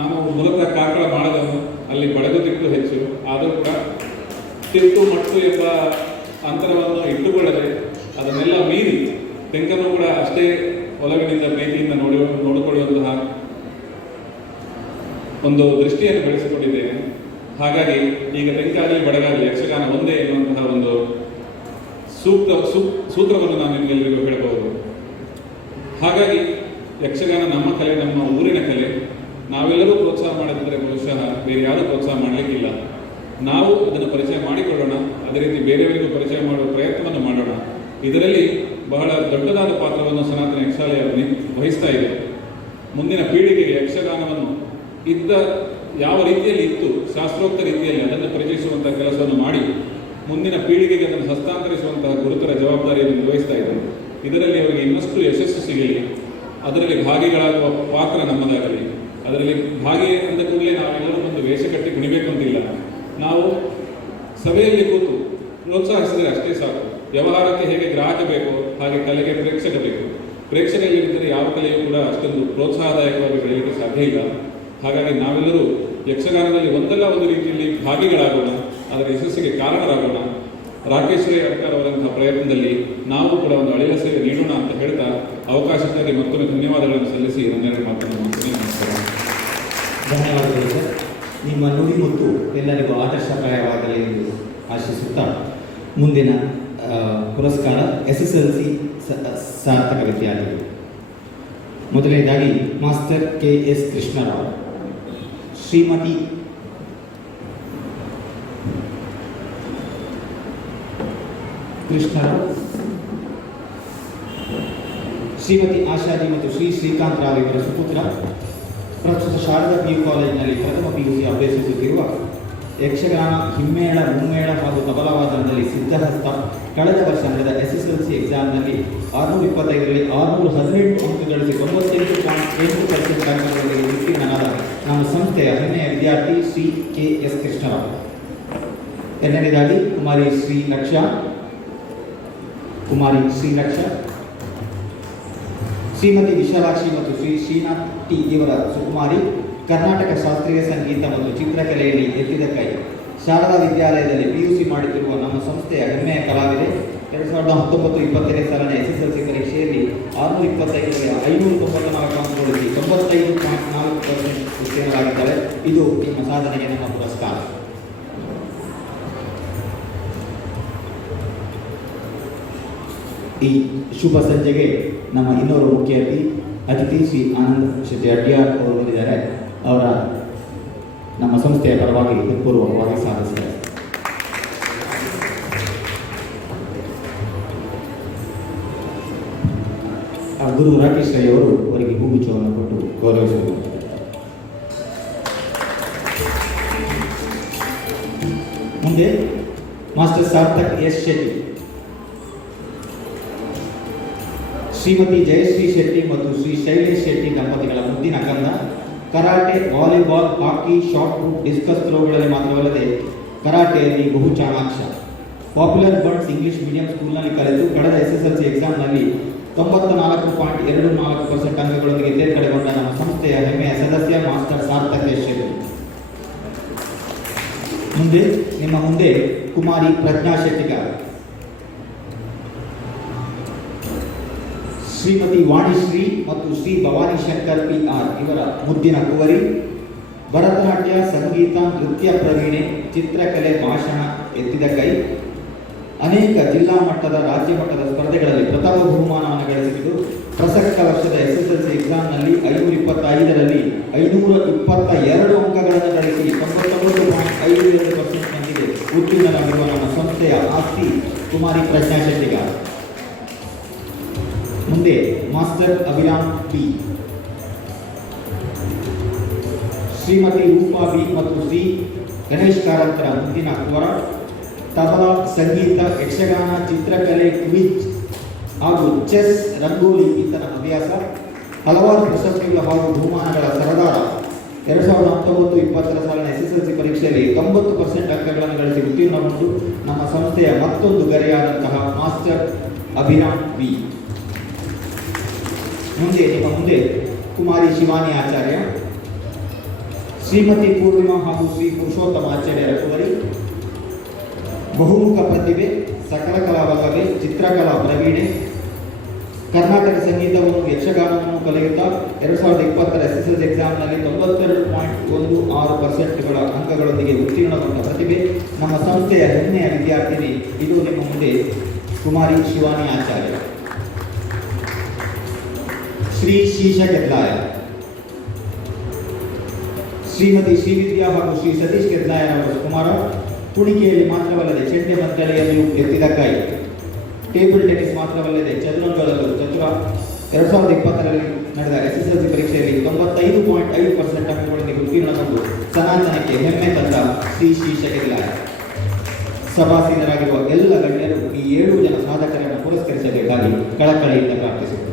ನಾನು ಮೂಲತಃ ಕಾರ್ಕಳ ಮಾಡದವನು, ಅಲ್ಲಿ ಬಡಗುತಿಟ್ಟು ಹೆಚ್ಚು. ಆದರೂ ಕೂಡ ತಿಟ್ಟು ಮಟ್ಟು ಎಂಬ ಅಂತರವನ್ನು ಇಟ್ಟುಕೊಳ್ಳದೆ ಅದನ್ನೆಲ್ಲ ಮೀರಿ ತೆಂಕನ್ನು ಕೂಡ ಅಷ್ಟೇ ಒಲವಿನಿಂದ ಪ್ರೀತಿಯಿಂದ ನೋಡಿಕೊಳ್ಳುವಂತಹ ಒಂದು ದೃಷ್ಟಿಯನ್ನು ಬೆಳೆಸಿಕೊಂಡಿದ್ದೇನೆ. ಹಾಗಾಗಿ ಈಗ ತೆಂಕಾಗಲಿ ಬಡಗಾಗಲಿ ಯಕ್ಷಗಾನ ಒಂದೇ ಎನ್ನುವಂತಹ ಒಂದು ಸೂತ್ರವನ್ನು ನಾನು ನಿಮಗೆಲ್ಲರಿಗೂ ಹೇಳಬಹುದು. ಹಾಗಾಗಿ ಯಕ್ಷಗಾನ ನಮ್ಮ ಕಲೆ, ನಮ್ಮ ಊರಿನ ಕಲೆ. ನಾವೆಲ್ಲರೂ ಪ್ರೋತ್ಸಾಹ ಮಾಡಿದ್ರೆ ಬಹುಶಃ ಬೇರೆ ಯಾರೂ ಪ್ರೋತ್ಸಾಹ ಮಾಡಲಿಕ್ಕಿಲ್ಲ. ನಾವು ಅದನ್ನು ಪರಿಚಯ ಮಾಡಿಕೊಳ್ಳೋಣ, ಅದೇ ರೀತಿ ಬೇರೆಯವರಿಗೂ ಪರಿಚಯ ಮಾಡುವ ಪ್ರಯತ್ನವನ್ನು ಮಾಡೋಣ. ಇದರಲ್ಲಿ ಬಹಳ ದೊಡ್ಡದಾದ ಪಾತ್ರವನ್ನು ಸನಾತನ ಯಕ್ಷಾಲಯ ವಹಿಸ್ತಾ ಇದೆ. ಮುಂದಿನ ಪೀಳಿಗೆಗೆ ಯಕ್ಷಗಾನವನ್ನು ಇದ್ದ ಯಾವ ರೀತಿಯಲ್ಲಿ ಇತ್ತು ಶಾಸ್ತ್ರೋಕ್ತ ರೀತಿಯಲ್ಲಿ ಅದನ್ನು ಪರಿಚಯಿಸುವಂತಹ ಕೆಲಸವನ್ನು ಮಾಡಿ ಮುಂದಿನ ಪೀಳಿಗೆಗೆ ಅದನ್ನು ಹಸ್ತಾಂತರಿಸುವಂತಹ ಗುರುತರ ಜವಾಬ್ದಾರಿಯನ್ನು ನಿರ್ವಹಿಸ್ತಾ ಇದ್ದಾರೆ. ಇದರಲ್ಲಿ ಅವರಿಗೆ ಇನ್ನಷ್ಟು ಯಶಸ್ಸು ಸಿಗಲಿ, ಅದರಲ್ಲಿ ಭಾಗಿಗಳಾಗುವ ಪಾತ್ರ ನಮ್ಮದಾಗಲಿ. ಅದರಲ್ಲಿ ಭಾಗಿ ಅಂದ ಕೂಡಲೇ ನಾವೆಲ್ಲರೂ ಒಂದು ವೇಷ ಕಟ್ಟಿ ಕುಣಿಬೇಕು ಅಂತಿಲ್ಲ. ನಾವು ಸಭೆಯಲ್ಲಿ ಕೂತು ಪ್ರೋತ್ಸಾಹಿಸಿದರೆ ಅಷ್ಟೇ ಸಾಕು. ವ್ಯವಹಾರಕ್ಕೆ ಹೇಗೆ ಗ್ರಾಹಕ ಬೇಕು ಹಾಗೆ ಕಲೆಗೆ ಪ್ರೇಕ್ಷಕ ಬೇಕು. ಪ್ರೇಕ್ಷಕರಿದ್ದರೆ ಯಾವ ಕಲೆಯೂ ಕೂಡ ಅಷ್ಟೊಂದು ಪ್ರೋತ್ಸಾಹದಾಯಕವಾಗಿ ಬೆಳೆಯಲಿಕ್ಕೆ ಸಾಧ್ಯ ಇಲ್ಲ. ಹಾಗಾಗಿ ನಾವೆಲ್ಲರೂ ಯಕ್ಷಗಾನದಲ್ಲಿ ಒಂದಲ್ಲ ಒಂದು ರೀತಿಯಲ್ಲಿ ಭಾಗಿಗಳಾಗೋಣ, ಅದರ ಯಶಸ್ಸಿಗೆ ಕಾರಣರಾಗೋಣ. ರಾಕೇಶ್ ರೈ ಅಡ್ಕರ್ ಅವರಂತಹ ಪ್ರಯತ್ನದಲ್ಲಿ ನಾವು ಕೂಡ ಒಂದು ಅಳಿಲ ಸೇವೆ ನೀಡೋಣ ಅಂತ ಹೇಳ್ತಾ ಅವಕಾಶಕ್ಕಾಗಿ ಮತ್ತೊಮ್ಮೆ ಧನ್ಯವಾದಗಳನ್ನು ಸಲ್ಲಿಸಿ ನನ್ನೆರಡು ಮಾತನ್ನು ಮಾಡ್ತೀನಿ. ನಮಸ್ಕಾರ. ಧನ್ಯವಾದಗಳು ಸರ್. ನಿಮ್ಮ ನುಡಿಮುತ್ತು ಎಲ್ಲರಿಗೂ ಆದರ್ಶಪ್ರಾಯವಾಗಲಿ ಎಂದು ಆಶಿಸುತ್ತಾ ಮುಂದಿನ ಪುರಸ್ಕಾರ SSLC ಸಾರ್ಥಕ ವಿದ್ಯಾರ್ಥಿಗಳು. ಮೊದಲನೇದಾಗಿ ಮಾಸ್ಟರ್ KS ಕೃಷ್ಣರಾವ್, ಶ್ರೀಮತಿ ಕೃಷ್ಣರಾವ್, ಶ್ರೀಮತಿ ಆಶಾಜಿ ಮತ್ತು ಶ್ರೀ ಶ್ರೀಕಾಂತ್ ರಾವ್ ಇವರ ಸುಪುತ್ರ, ಪ್ರಸ್ತುತ ಶಾರದಾ PU ಕಾಲೇಜಿನಲ್ಲಿ ಪ್ರಥಮ PUC ಅಭ್ಯಸಿಸುತ್ತಿರುವ, ಯಕ್ಷಗಾನ, ಹಿಮ್ಮೇಳ, ಮುಮ್ಮೇಳ ಹಾಗೂ ತಬಲಾವಾದನದಲ್ಲಿ ಸಿದ್ಧಹಸ್ತ. ಕಳೆದ ವರ್ಷ ನಡೆದ SSLC ಎಕ್ಸಾಮ್ನಲ್ಲಿ 625ರಲ್ಲಿ 618 ಅಂಕ ಗಳಿಸಿ 98.8% ಅಂಕಗಳಿಗೆ ಉತ್ತೀರ್ಣನಾದ ನಮ್ಮ ಸಂಸ್ಥೆಯ ಹೆಮ್ಮೆಯ ವಿದ್ಯಾರ್ಥಿ ಶ್ರೀ KS ಕೃಷ್ಣರಾವ್. ಎರಡನೇದಾಗಿ ಕುಮಾರಿ ಶ್ರೀಲಕ್ಷ, ಶ್ರೀಮತಿ ವಿಶಾಲಾಕ್ಷಿ ಮತ್ತು ಶ್ರೀ ಶ್ರೀನಾಥ್ T ಇವರ ಸುಕುಮಾರಿ, ಕರ್ನಾಟಕ ಶಾಸ್ತ್ರೀಯ ಸಂಗೀತ ಮತ್ತು ಚಿತ್ರಕಲೆಯಲ್ಲಿ ಎತ್ತಿದ ಕೈ. ಶಾರದಾ ವಿದ್ಯಾಲಯದಲ್ಲಿ PUC ಮಾಡುತ್ತಿರುವ ನಮ್ಮ ಸಂಸ್ಥೆಯ ಹೆಮ್ಮೆಯ ಕಲಾವಿದೆ. 2019-20 ಸಾಲಿನ SSLC ಪರೀಕ್ಷೆಯಲ್ಲಿ 625ರಲ್ಲಿ 594 ಅಂಕ ಗಳಿಸಿ 95.4% ಉತ್ತೀರ್ಣರಾಗಿದ್ದಾರೆ. ಇದು ನಿಮ್ಮ ಸಾಧನೆಗೆ ನಮ್ಮ ಪುರಸ್ಕಾರ. ಈ ಶುಭ ಸಂಜೆಗೆ ನಮ್ಮ ಇನ್ನೋರ್ವ ಮುಖ್ಯ ಅತಿಥಿ ಶ್ರೀ ಆನಂದ್ ಶೆಟ್ಟಿ ಅಡ್ಯಾರ್ ಅವರು ಬಂದಿದ್ದಾರೆ. ಅವರ ನಮ್ಮ ಸಂಸ್ಥೆಯ ಪರವಾಗಿ ಹೃತ್ಪೂರ್ವಕವಾಗಿ ಸ್ವಾಗತಿಸಿದ್ದಾರೆ. ಗುರು ರಾಕೇಶ್ ರೈ ಅವರು ಅವರಿಗೆ ಹೂಗುಚ್ಛವನ್ನು ಕೊಟ್ಟು ಗೌರವಿಸಬೇಕು. ಮುಂದೆ ಮಾಸ್ಟರ್ ಸಾರ್ಥಕ್ S ಶೆಟ್ಟಿ, ಶ್ರೀಮತಿ ಜಯಶ್ರೀ ಶೆಟ್ಟಿ ಮತ್ತು ಶ್ರೀ ಶೈಲೇಶ್ ಶೆಟ್ಟಿ ದಂಪತಿಗಳ ಮುದ್ದಿನ ಕಂದ. ಕರಾಟೆ, ವಾಲಿಬಾಲ್, ಹಾಕಿ, ಶಾರ್ಟ್ ಪುಟ್, ಡಿಸ್ಕಸ್ ಥ್ರೋಗಳಲ್ಲಿ ಮಾತ್ರವಲ್ಲದೆ ಕರಾಟೆಯಲ್ಲಿ ಬಹು ಚಾಣಾಕ್ಷ. ಪಾಪ್ಯುಲರ್ ಬರ್ಡ್ಸ್ ಇಂಗ್ಲಿಷ್ ಮೀಡಿಯಂ ಸ್ಕೂಲ್ನಲ್ಲಿ ಕಲಿತು ಕಳೆದ SSLC ಎಕ್ಸಾಮ್ನಲ್ಲಿ 94.24% ಅಂಕಗಳೊಂದಿಗೆ ತೇರ್ಗಡೆಗೊಂಡ ನಮ್ಮ ಸಂಸ್ಥೆಯ ಹೆಮ್ಮೆಯ ಸದಸ್ಯ ಮಾಸ್ಟರ್ ಸಾರ್ಥಕ್ S ಶೆಟ್ಟಿ. ನಿಮ್ಮ ಮುಂದೆ ಕುಮಾರಿ ಪ್ರಜ್ಞಾ ಶೆಟ್ಟಿಗಾರ್, ಶ್ರೀಮತಿ ವಾಣಿಶ್ರೀ ಮತ್ತು ಶ್ರೀ ಭವಾನಿ ಶಂಕರ್ PR ಇವರ ಮುದ್ದಿನ ಕುವರಿ. ಭರತನಾಟ್ಯ, ಸಂಗೀತ, ನೃತ್ಯ ಪ್ರವೀಣೆ, ಚಿತ್ರಕಲೆ, ಭಾಷಣ ಎತ್ತಿದ ಕೈ. ಅನೇಕ ಜಿಲ್ಲಾ ಮಟ್ಟದ, ರಾಜ್ಯ ಮಟ್ಟದ ಸ್ಪರ್ಧೆಗಳಲ್ಲಿ ಪ್ರಥಮ ಬಹುಮಾನವನ್ನು ಗಳಿಸಿದ್ದು ಪ್ರಸಕ್ತ ವರ್ಷದ SSLC ಎಕ್ಸಾಮ್ನಲ್ಲಿ 525ರಲ್ಲಿ 522 ಅಂಕಗಳನ್ನು ಗಳಿಸಿ 99.52% ನೊಂದಿಗೆ ಉತ್ತೀರ್ಣರಾಗಿರುವ ನಮ್ಮ ಸಂಸ್ಥೆಯ ಆಸ್ತಿ ಕುಮಾರಿ ಪ್ರಜ್ಞಾ ಶೆಟ್ಟಿಗಾರ್. ಮುಂದೆ master Abhiram P, Shrimati Roopa B ಮತ್ತು ಶ್ರೀ ಗಣೇಶ್ ಕಾರಂತರ ಮುದ್ದಿನ ಕುವರ. ತಬಲಾ, ಸಂಗೀತ, ಯಕ್ಷಗಾನ, ಚಿತ್ರಕಲೆ, ಕ್ವಿಜ್ ಹಾಗೂ ಚೆಸ್, ರಂಗೋಲಿ ಇತರ ಅಭ್ಯಾಸ. ಹಲವಾರು ಪ್ರಶಸ್ತಿಗಳು ಹಾಗೂ ಬಹುಮಾನಗಳ ಸರದಾರ. 2019-20 ಸಾಲಿನ SSLC ಪರೀಕ್ಷೆಯಲ್ಲಿ 90% ಅಂಕಗಳನ್ನು ಗಳಿಸಿ ಉತ್ತೀರ್ಣಗೊಂಡು ನಮ್ಮ ಸಂಸ್ಥೆಯ ಮತ್ತೊಂದು ಗರಿಯಾದಂತಹ ಮಾಸ್ಟರ್ ಅಭಿರಾಮ್ B. ನಿಮ್ಮ ಮುಂದೆ ಕುಮಾರಿ ಶಿವಾನಿ ಆಚಾರ್ಯ, ಶ್ರೀಮತಿ ಪೂರ್ಣಿಮಾ ಹಾಗೂ ಶ್ರೀ ಪುರುಷೋತ್ತಮ ಆಚಾರ್ಯರ ಕುವರಿ. ಬಹುಮುಖ ಪ್ರತಿಭೆ, ಸಕಲ ಕಲಾವಲ್ಲಭೆ, ಚಿತ್ರಕಲಾ ಪ್ರವೀಣೆ. ಕರ್ನಾಟಕ ಸಂಗೀತವನ್ನು, ಯಕ್ಷಗಾನವನ್ನು ಕಲಿಯುತ್ತಾ 2020 SSLC ಎಕ್ಸಾಮ್ನಲ್ಲಿ 92.16% ಅಂಕಗಳೊಂದಿಗೆ ಉತ್ತೀರ್ಣಗೊಂಡ ಪ್ರತಿಭೆ, ನಮ್ಮ ಸಂಸ್ಥೆಯ ಹೆಮ್ಮೆಯ ವಿದ್ಯಾರ್ಥಿನಿ. ಇದು ನಿಮ್ಮ ಮುಂದೆ ಕುಮಾರಿ ಶಿವಾನಿ ಆಚಾರ್ಯ. ಶ್ರೀ ಶೀಶ ಗೆದ್ಲಾಯ, ಶ್ರೀಮತಿ ಶ್ರೀವಿದ್ಯಾ ಹಾಗೂ ಶ್ರೀ ಸತೀಶ್ ಗೆದ್ಲಾಯರವರ ಕುಮಾರ. ಕುಣಿಕೆಯಲ್ಲಿ ಮಾತ್ರವಲ್ಲದೆ ಚೆಂಡೆ ಮದ್ದಳೆಯಲ್ಲಿಯೂ ಎತ್ತಿದ ಕೈ. ಟೇಬಲ್ ಟೆನ್ನಿಸ್ ಮಾತ್ರವಲ್ಲದೆ ಚದುರಂಗದಲ್ಲೂ ಚತುರ. 2020ರಲ್ಲಿ ನಡೆದ SSLC ಪರೀಕ್ಷೆಯಲ್ಲಿ 95.5% ಅಂಕಗಳೊಂದಿಗೆ ಉತ್ತೀರ್ಣಗೊಂಡು ಸನಾತನಕ್ಕೆ ಹೆಮ್ಮೆ ತಂದ ಶ್ರೀ ಶೀರ್ಷಿಕೆಗಳಾಗಿ ಸಭಾಸೀನರಾಗಿರುವ ಎಲ್ಲ ಗಣ್ಯರು ಈ 7 ಜನ ಸಾಧಕರನ್ನು ಪುರಸ್ಕರಿಸಬೇಕಾಗಿ ಕಳಕಳಿಯಿಂದ ಪ್ರಾರ್ಥಿಸುತ್ತೇವೆ.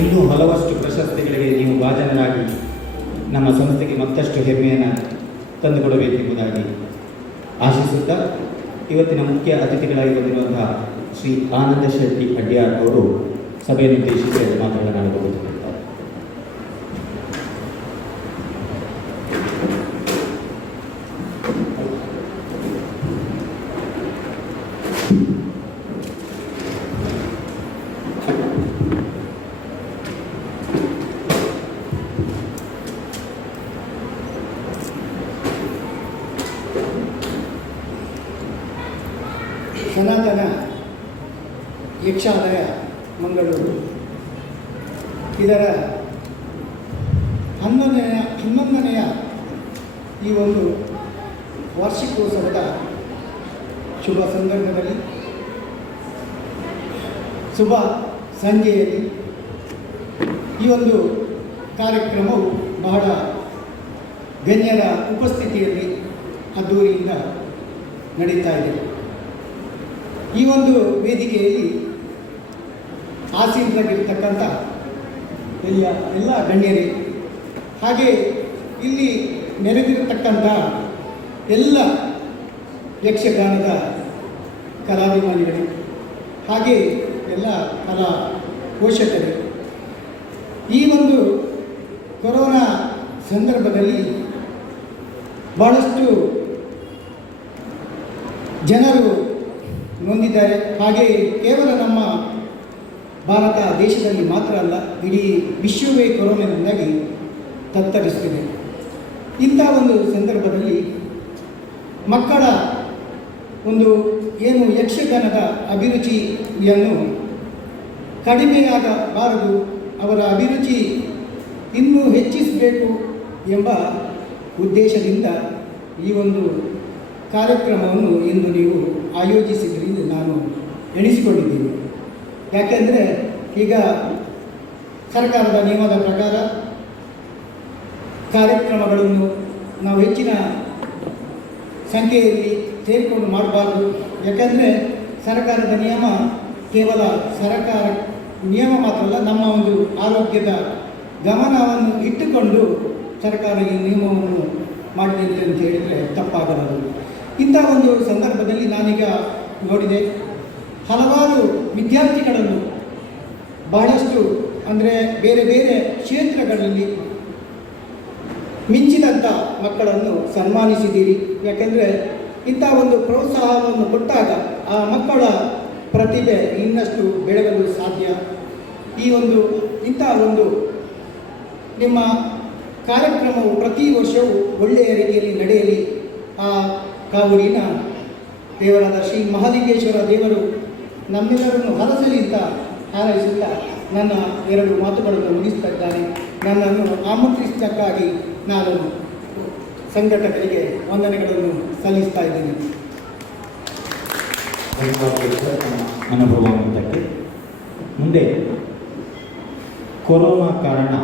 ಇನ್ನೂ ಹಲವಷ್ಟು ಪ್ರಶಸ್ತಿಗಳಿಗೆ ನೀವು ಭಾಜನರಾಗಿ ನಮ್ಮ ಸಂಸ್ಥೆಗೆ ಮತ್ತಷ್ಟು ಹೆಮ್ಮೆಯನ್ನು ತಂದುಕೊಡಬೇಕೆಂಬುದಾಗಿ ಆಶಿಸುತ್ತಾ ಇವತ್ತಿನ ಮುಖ್ಯ ಅತಿಥಿಗಳಾಗಿ ಬಂದಿರುವಂತಹ ಶ್ರೀ ಆನಂದ ಶೆಟ್ಟಿ ಅಡ್ಯಾರ್ ಅವರು ಸಭೆಯನ್ನುದ್ದೇಶಿಸಿ ಮಾತನಾಡಬಹುದು. ಸನಾತನ ಯಕ್ಷಾಲಯ ಮಂಗಳೂರು ಇದರ 11ನೆಯ ಈ ಒಂದು ವಾರ್ಷಿಕೋತ್ಸವದ ಶುಭ ಸಂದರ್ಭದಲ್ಲಿ ಶುಭ ಸಂಜೆಯಲ್ಲಿ ಈ ಒಂದು ಕಾರ್ಯಕ್ರಮವು ಬಹಳ ಗಣ್ಯರ ಉಪಸ್ಥಿತಿಯಲ್ಲಿ ಅದ್ದೂರಿಯಿಂದ ನಡೀತಾ ಇದೆ. ಈ ಒಂದು ವೇದಿಕೆಯಲ್ಲಿ ಆಸೀನರಾಗಿರ್ತಕ್ಕಂಥ ಎಲ್ಲ ಗಣ್ಯರೇ, ಹಾಗೆ ಇಲ್ಲಿ ನೆರೆದಿರತಕ್ಕಂಥ ಎಲ್ಲ ಯಕ್ಷಗಾನದ ಕಲಾಭಿಮಾನಿಗಳು, ಹಾಗೆ ಎಲ್ಲ ಕಲಾ ಪೋಷಕರು, ಈ ಒಂದು ಕೊರೋನಾ ಸಂದರ್ಭದಲ್ಲಿ ಬಹಳಷ್ಟು ಜನರು ನೊಂದಿದ್ದಾರೆ. ಹಾಗೆ ಕೇವಲ ನಮ್ಮ ಭಾರತ ದೇಶದಲ್ಲಿ ಮಾತ್ರ ಅಲ್ಲ, ಇಡೀ ವಿಶ್ವವೇ ಕೊರೋನಾದಿಂದಾಗಿ ತತ್ತರಿಸುತ್ತಿದೆ. ಇಂಥ ಒಂದು ಸಂದರ್ಭದಲ್ಲಿ ಮಕ್ಕಳ ಒಂದು ಏನು ಯಕ್ಷಗಾನದ ಅಭಿರುಚಿಯನ್ನು ಕಡಿಮೆಯಾಗಬಾರದು, ಅವರ ಅಭಿರುಚಿ ಇನ್ನೂ ಹೆಚ್ಚಿಸಬೇಕು ಎಂಬ ಉದ್ದೇಶದಿಂದ ಈ ಒಂದು ಕಾರ್ಯಕ್ರಮವನ್ನು ಇಂದು ನೀವು ಆಯೋಜಿಸಿದ್ರಿಂದ ನಾನು ಎಣಿಸಿಕೊಂಡಿದ್ದೀನಿ. ಯಾಕೆಂದರೆ ಈಗ ಸರ್ಕಾರದ ನಿಯಮದ ಪ್ರಕಾರ ಕಾರ್ಯಕ್ರಮಗಳನ್ನು ನಾವು ಹೆಚ್ಚಿನ ಸಂಖ್ಯೆಯಲ್ಲಿ ಸೇರಿಕೊಂಡು ಮಾಡಬಾರ್ದು. ಯಾಕೆಂದರೆ ಸರ್ಕಾರದ ನಿಯಮ ಕೇವಲ ಸರ್ಕಾರ ನಿಯಮ ಮಾತ್ರ ಅಲ್ಲ, ನಮ್ಮ ಒಂದು ಆರೋಗ್ಯದ ಗಮನವನ್ನು ಇಟ್ಟುಕೊಂಡು ಸರ್ಕಾರ ಈ ನಿಯಮವನ್ನು ಮಾಡಿದೆ ಅಂತ ಹೇಳಿದರೆ ತಪ್ಪಾಗಲಾರದು. ಇಂಥ ಒಂದು ಸಂದರ್ಭದಲ್ಲಿ ನಾನೀಗ ನೋಡಿದೆ, ಹಲವಾರು ವಿದ್ಯಾರ್ಥಿಗಳನ್ನು ಬಹಳಷ್ಟು ಅಂದರೆ ಬೇರೆ ಬೇರೆ ಕ್ಷೇತ್ರಗಳಲ್ಲಿ ಮಿಂಚಿದಂಥ ಮಕ್ಕಳನ್ನು ಸನ್ಮಾನಿಸಿದ್ದೀರಿ. ಯಾಕೆಂದರೆ ಇಂಥ ಒಂದು ಪ್ರೋತ್ಸಾಹವನ್ನು ಕೊಟ್ಟಾಗ ಆ ಮಕ್ಕಳ ಪ್ರತಿಭೆ ಇನ್ನಷ್ಟು ಬೆಳೆಯಲು ಸಾಧ್ಯ. ಈ ಒಂದು ಇಂಥ ಒಂದು ನಿಮ್ಮ ಕಾರ್ಯಕ್ರಮವು ಪ್ರತಿ ವರ್ಷವೂ ಒಳ್ಳೆಯ ರೀತಿಯಲ್ಲಿ ನಡೆಯಲಿ. ಆ ಕಾವೂರಿನ ದೇವರಾದ ಶ್ರೀ ಮಹಾಲಿಂಗೇಶ್ವರ ದೇವರು ನಮ್ಮೆಲ್ಲರನ್ನು ಹರಸಲಿ ಅಂತ ಹಾರೈಸುತ್ತಾ ನನ್ನ 2 ಮಾತುಗಳನ್ನು ಮುಗಿಸ್ತಾ ಇದ್ದಾನೆ. ನನ್ನನ್ನು ಆಮಂತ್ರಿಸಿದ್ದಕ್ಕಾಗಿ ನಾನು ಸಂಘಟಕರಿಗೆ ವಂದನೆಗಳನ್ನು ಸಲ್ಲಿಸ್ತಾ ಇದ್ದೀನಿ. ಅನುಭವಕ್ಕೆ ಮುಂದೆ ಕೊರೋನಾ ಕಾರಣ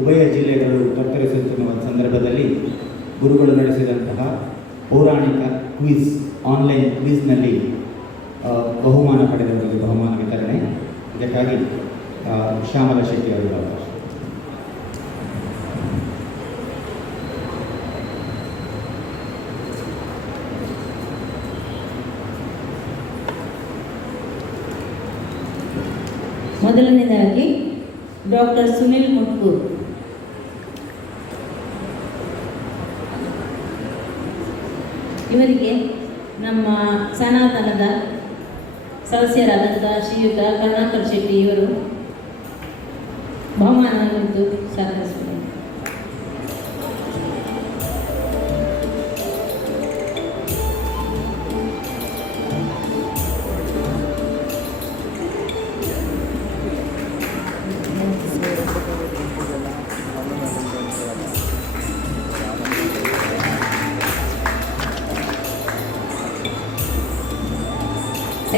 ಉಭಯ ಜಿಲ್ಲೆಗಳು ತತ್ತರಿಸುತ್ತಿರುವ ಸಂದರ್ಭದಲ್ಲಿ ಗುರುಗಳು ನಡೆಸಿದಂತಹ ಪೌರಾಣಿಕ ಕ್ವಿಜ್, ಆನ್ಲೈನ್ ಕ್ವಿಜ್ನಲ್ಲಿ ಬಹುಮಾನ ಪಡೆದವರಿಗೆ ಬಹುಮಾನ ವಿತರಣೆ. ಇದಕ್ಕಾಗಿ ಶ್ಯಾಮಲ ಶೆಟ್ಟಿ ಅವರಿಗೆ ಅವಕಾಶ. ಮೊದಲನೇದಾಗಿ ಡಾಕ್ಟರ್ ಸುನಿಲ್ ಮುಟ್ಕೂರ್. ಇವರಿಗೆ ನಮ್ಮ ಸನಾತನದ ಸದಸ್ಯರಾದಂಥ ಶ್ರೀಯುತ ಕರುಣಾಕರ್ ಶೆಟ್ಟಿ ಇವರು ಬಹುಮಾನವನ್ನು ಸಾಧಿಸಿದ್ದಾರೆ.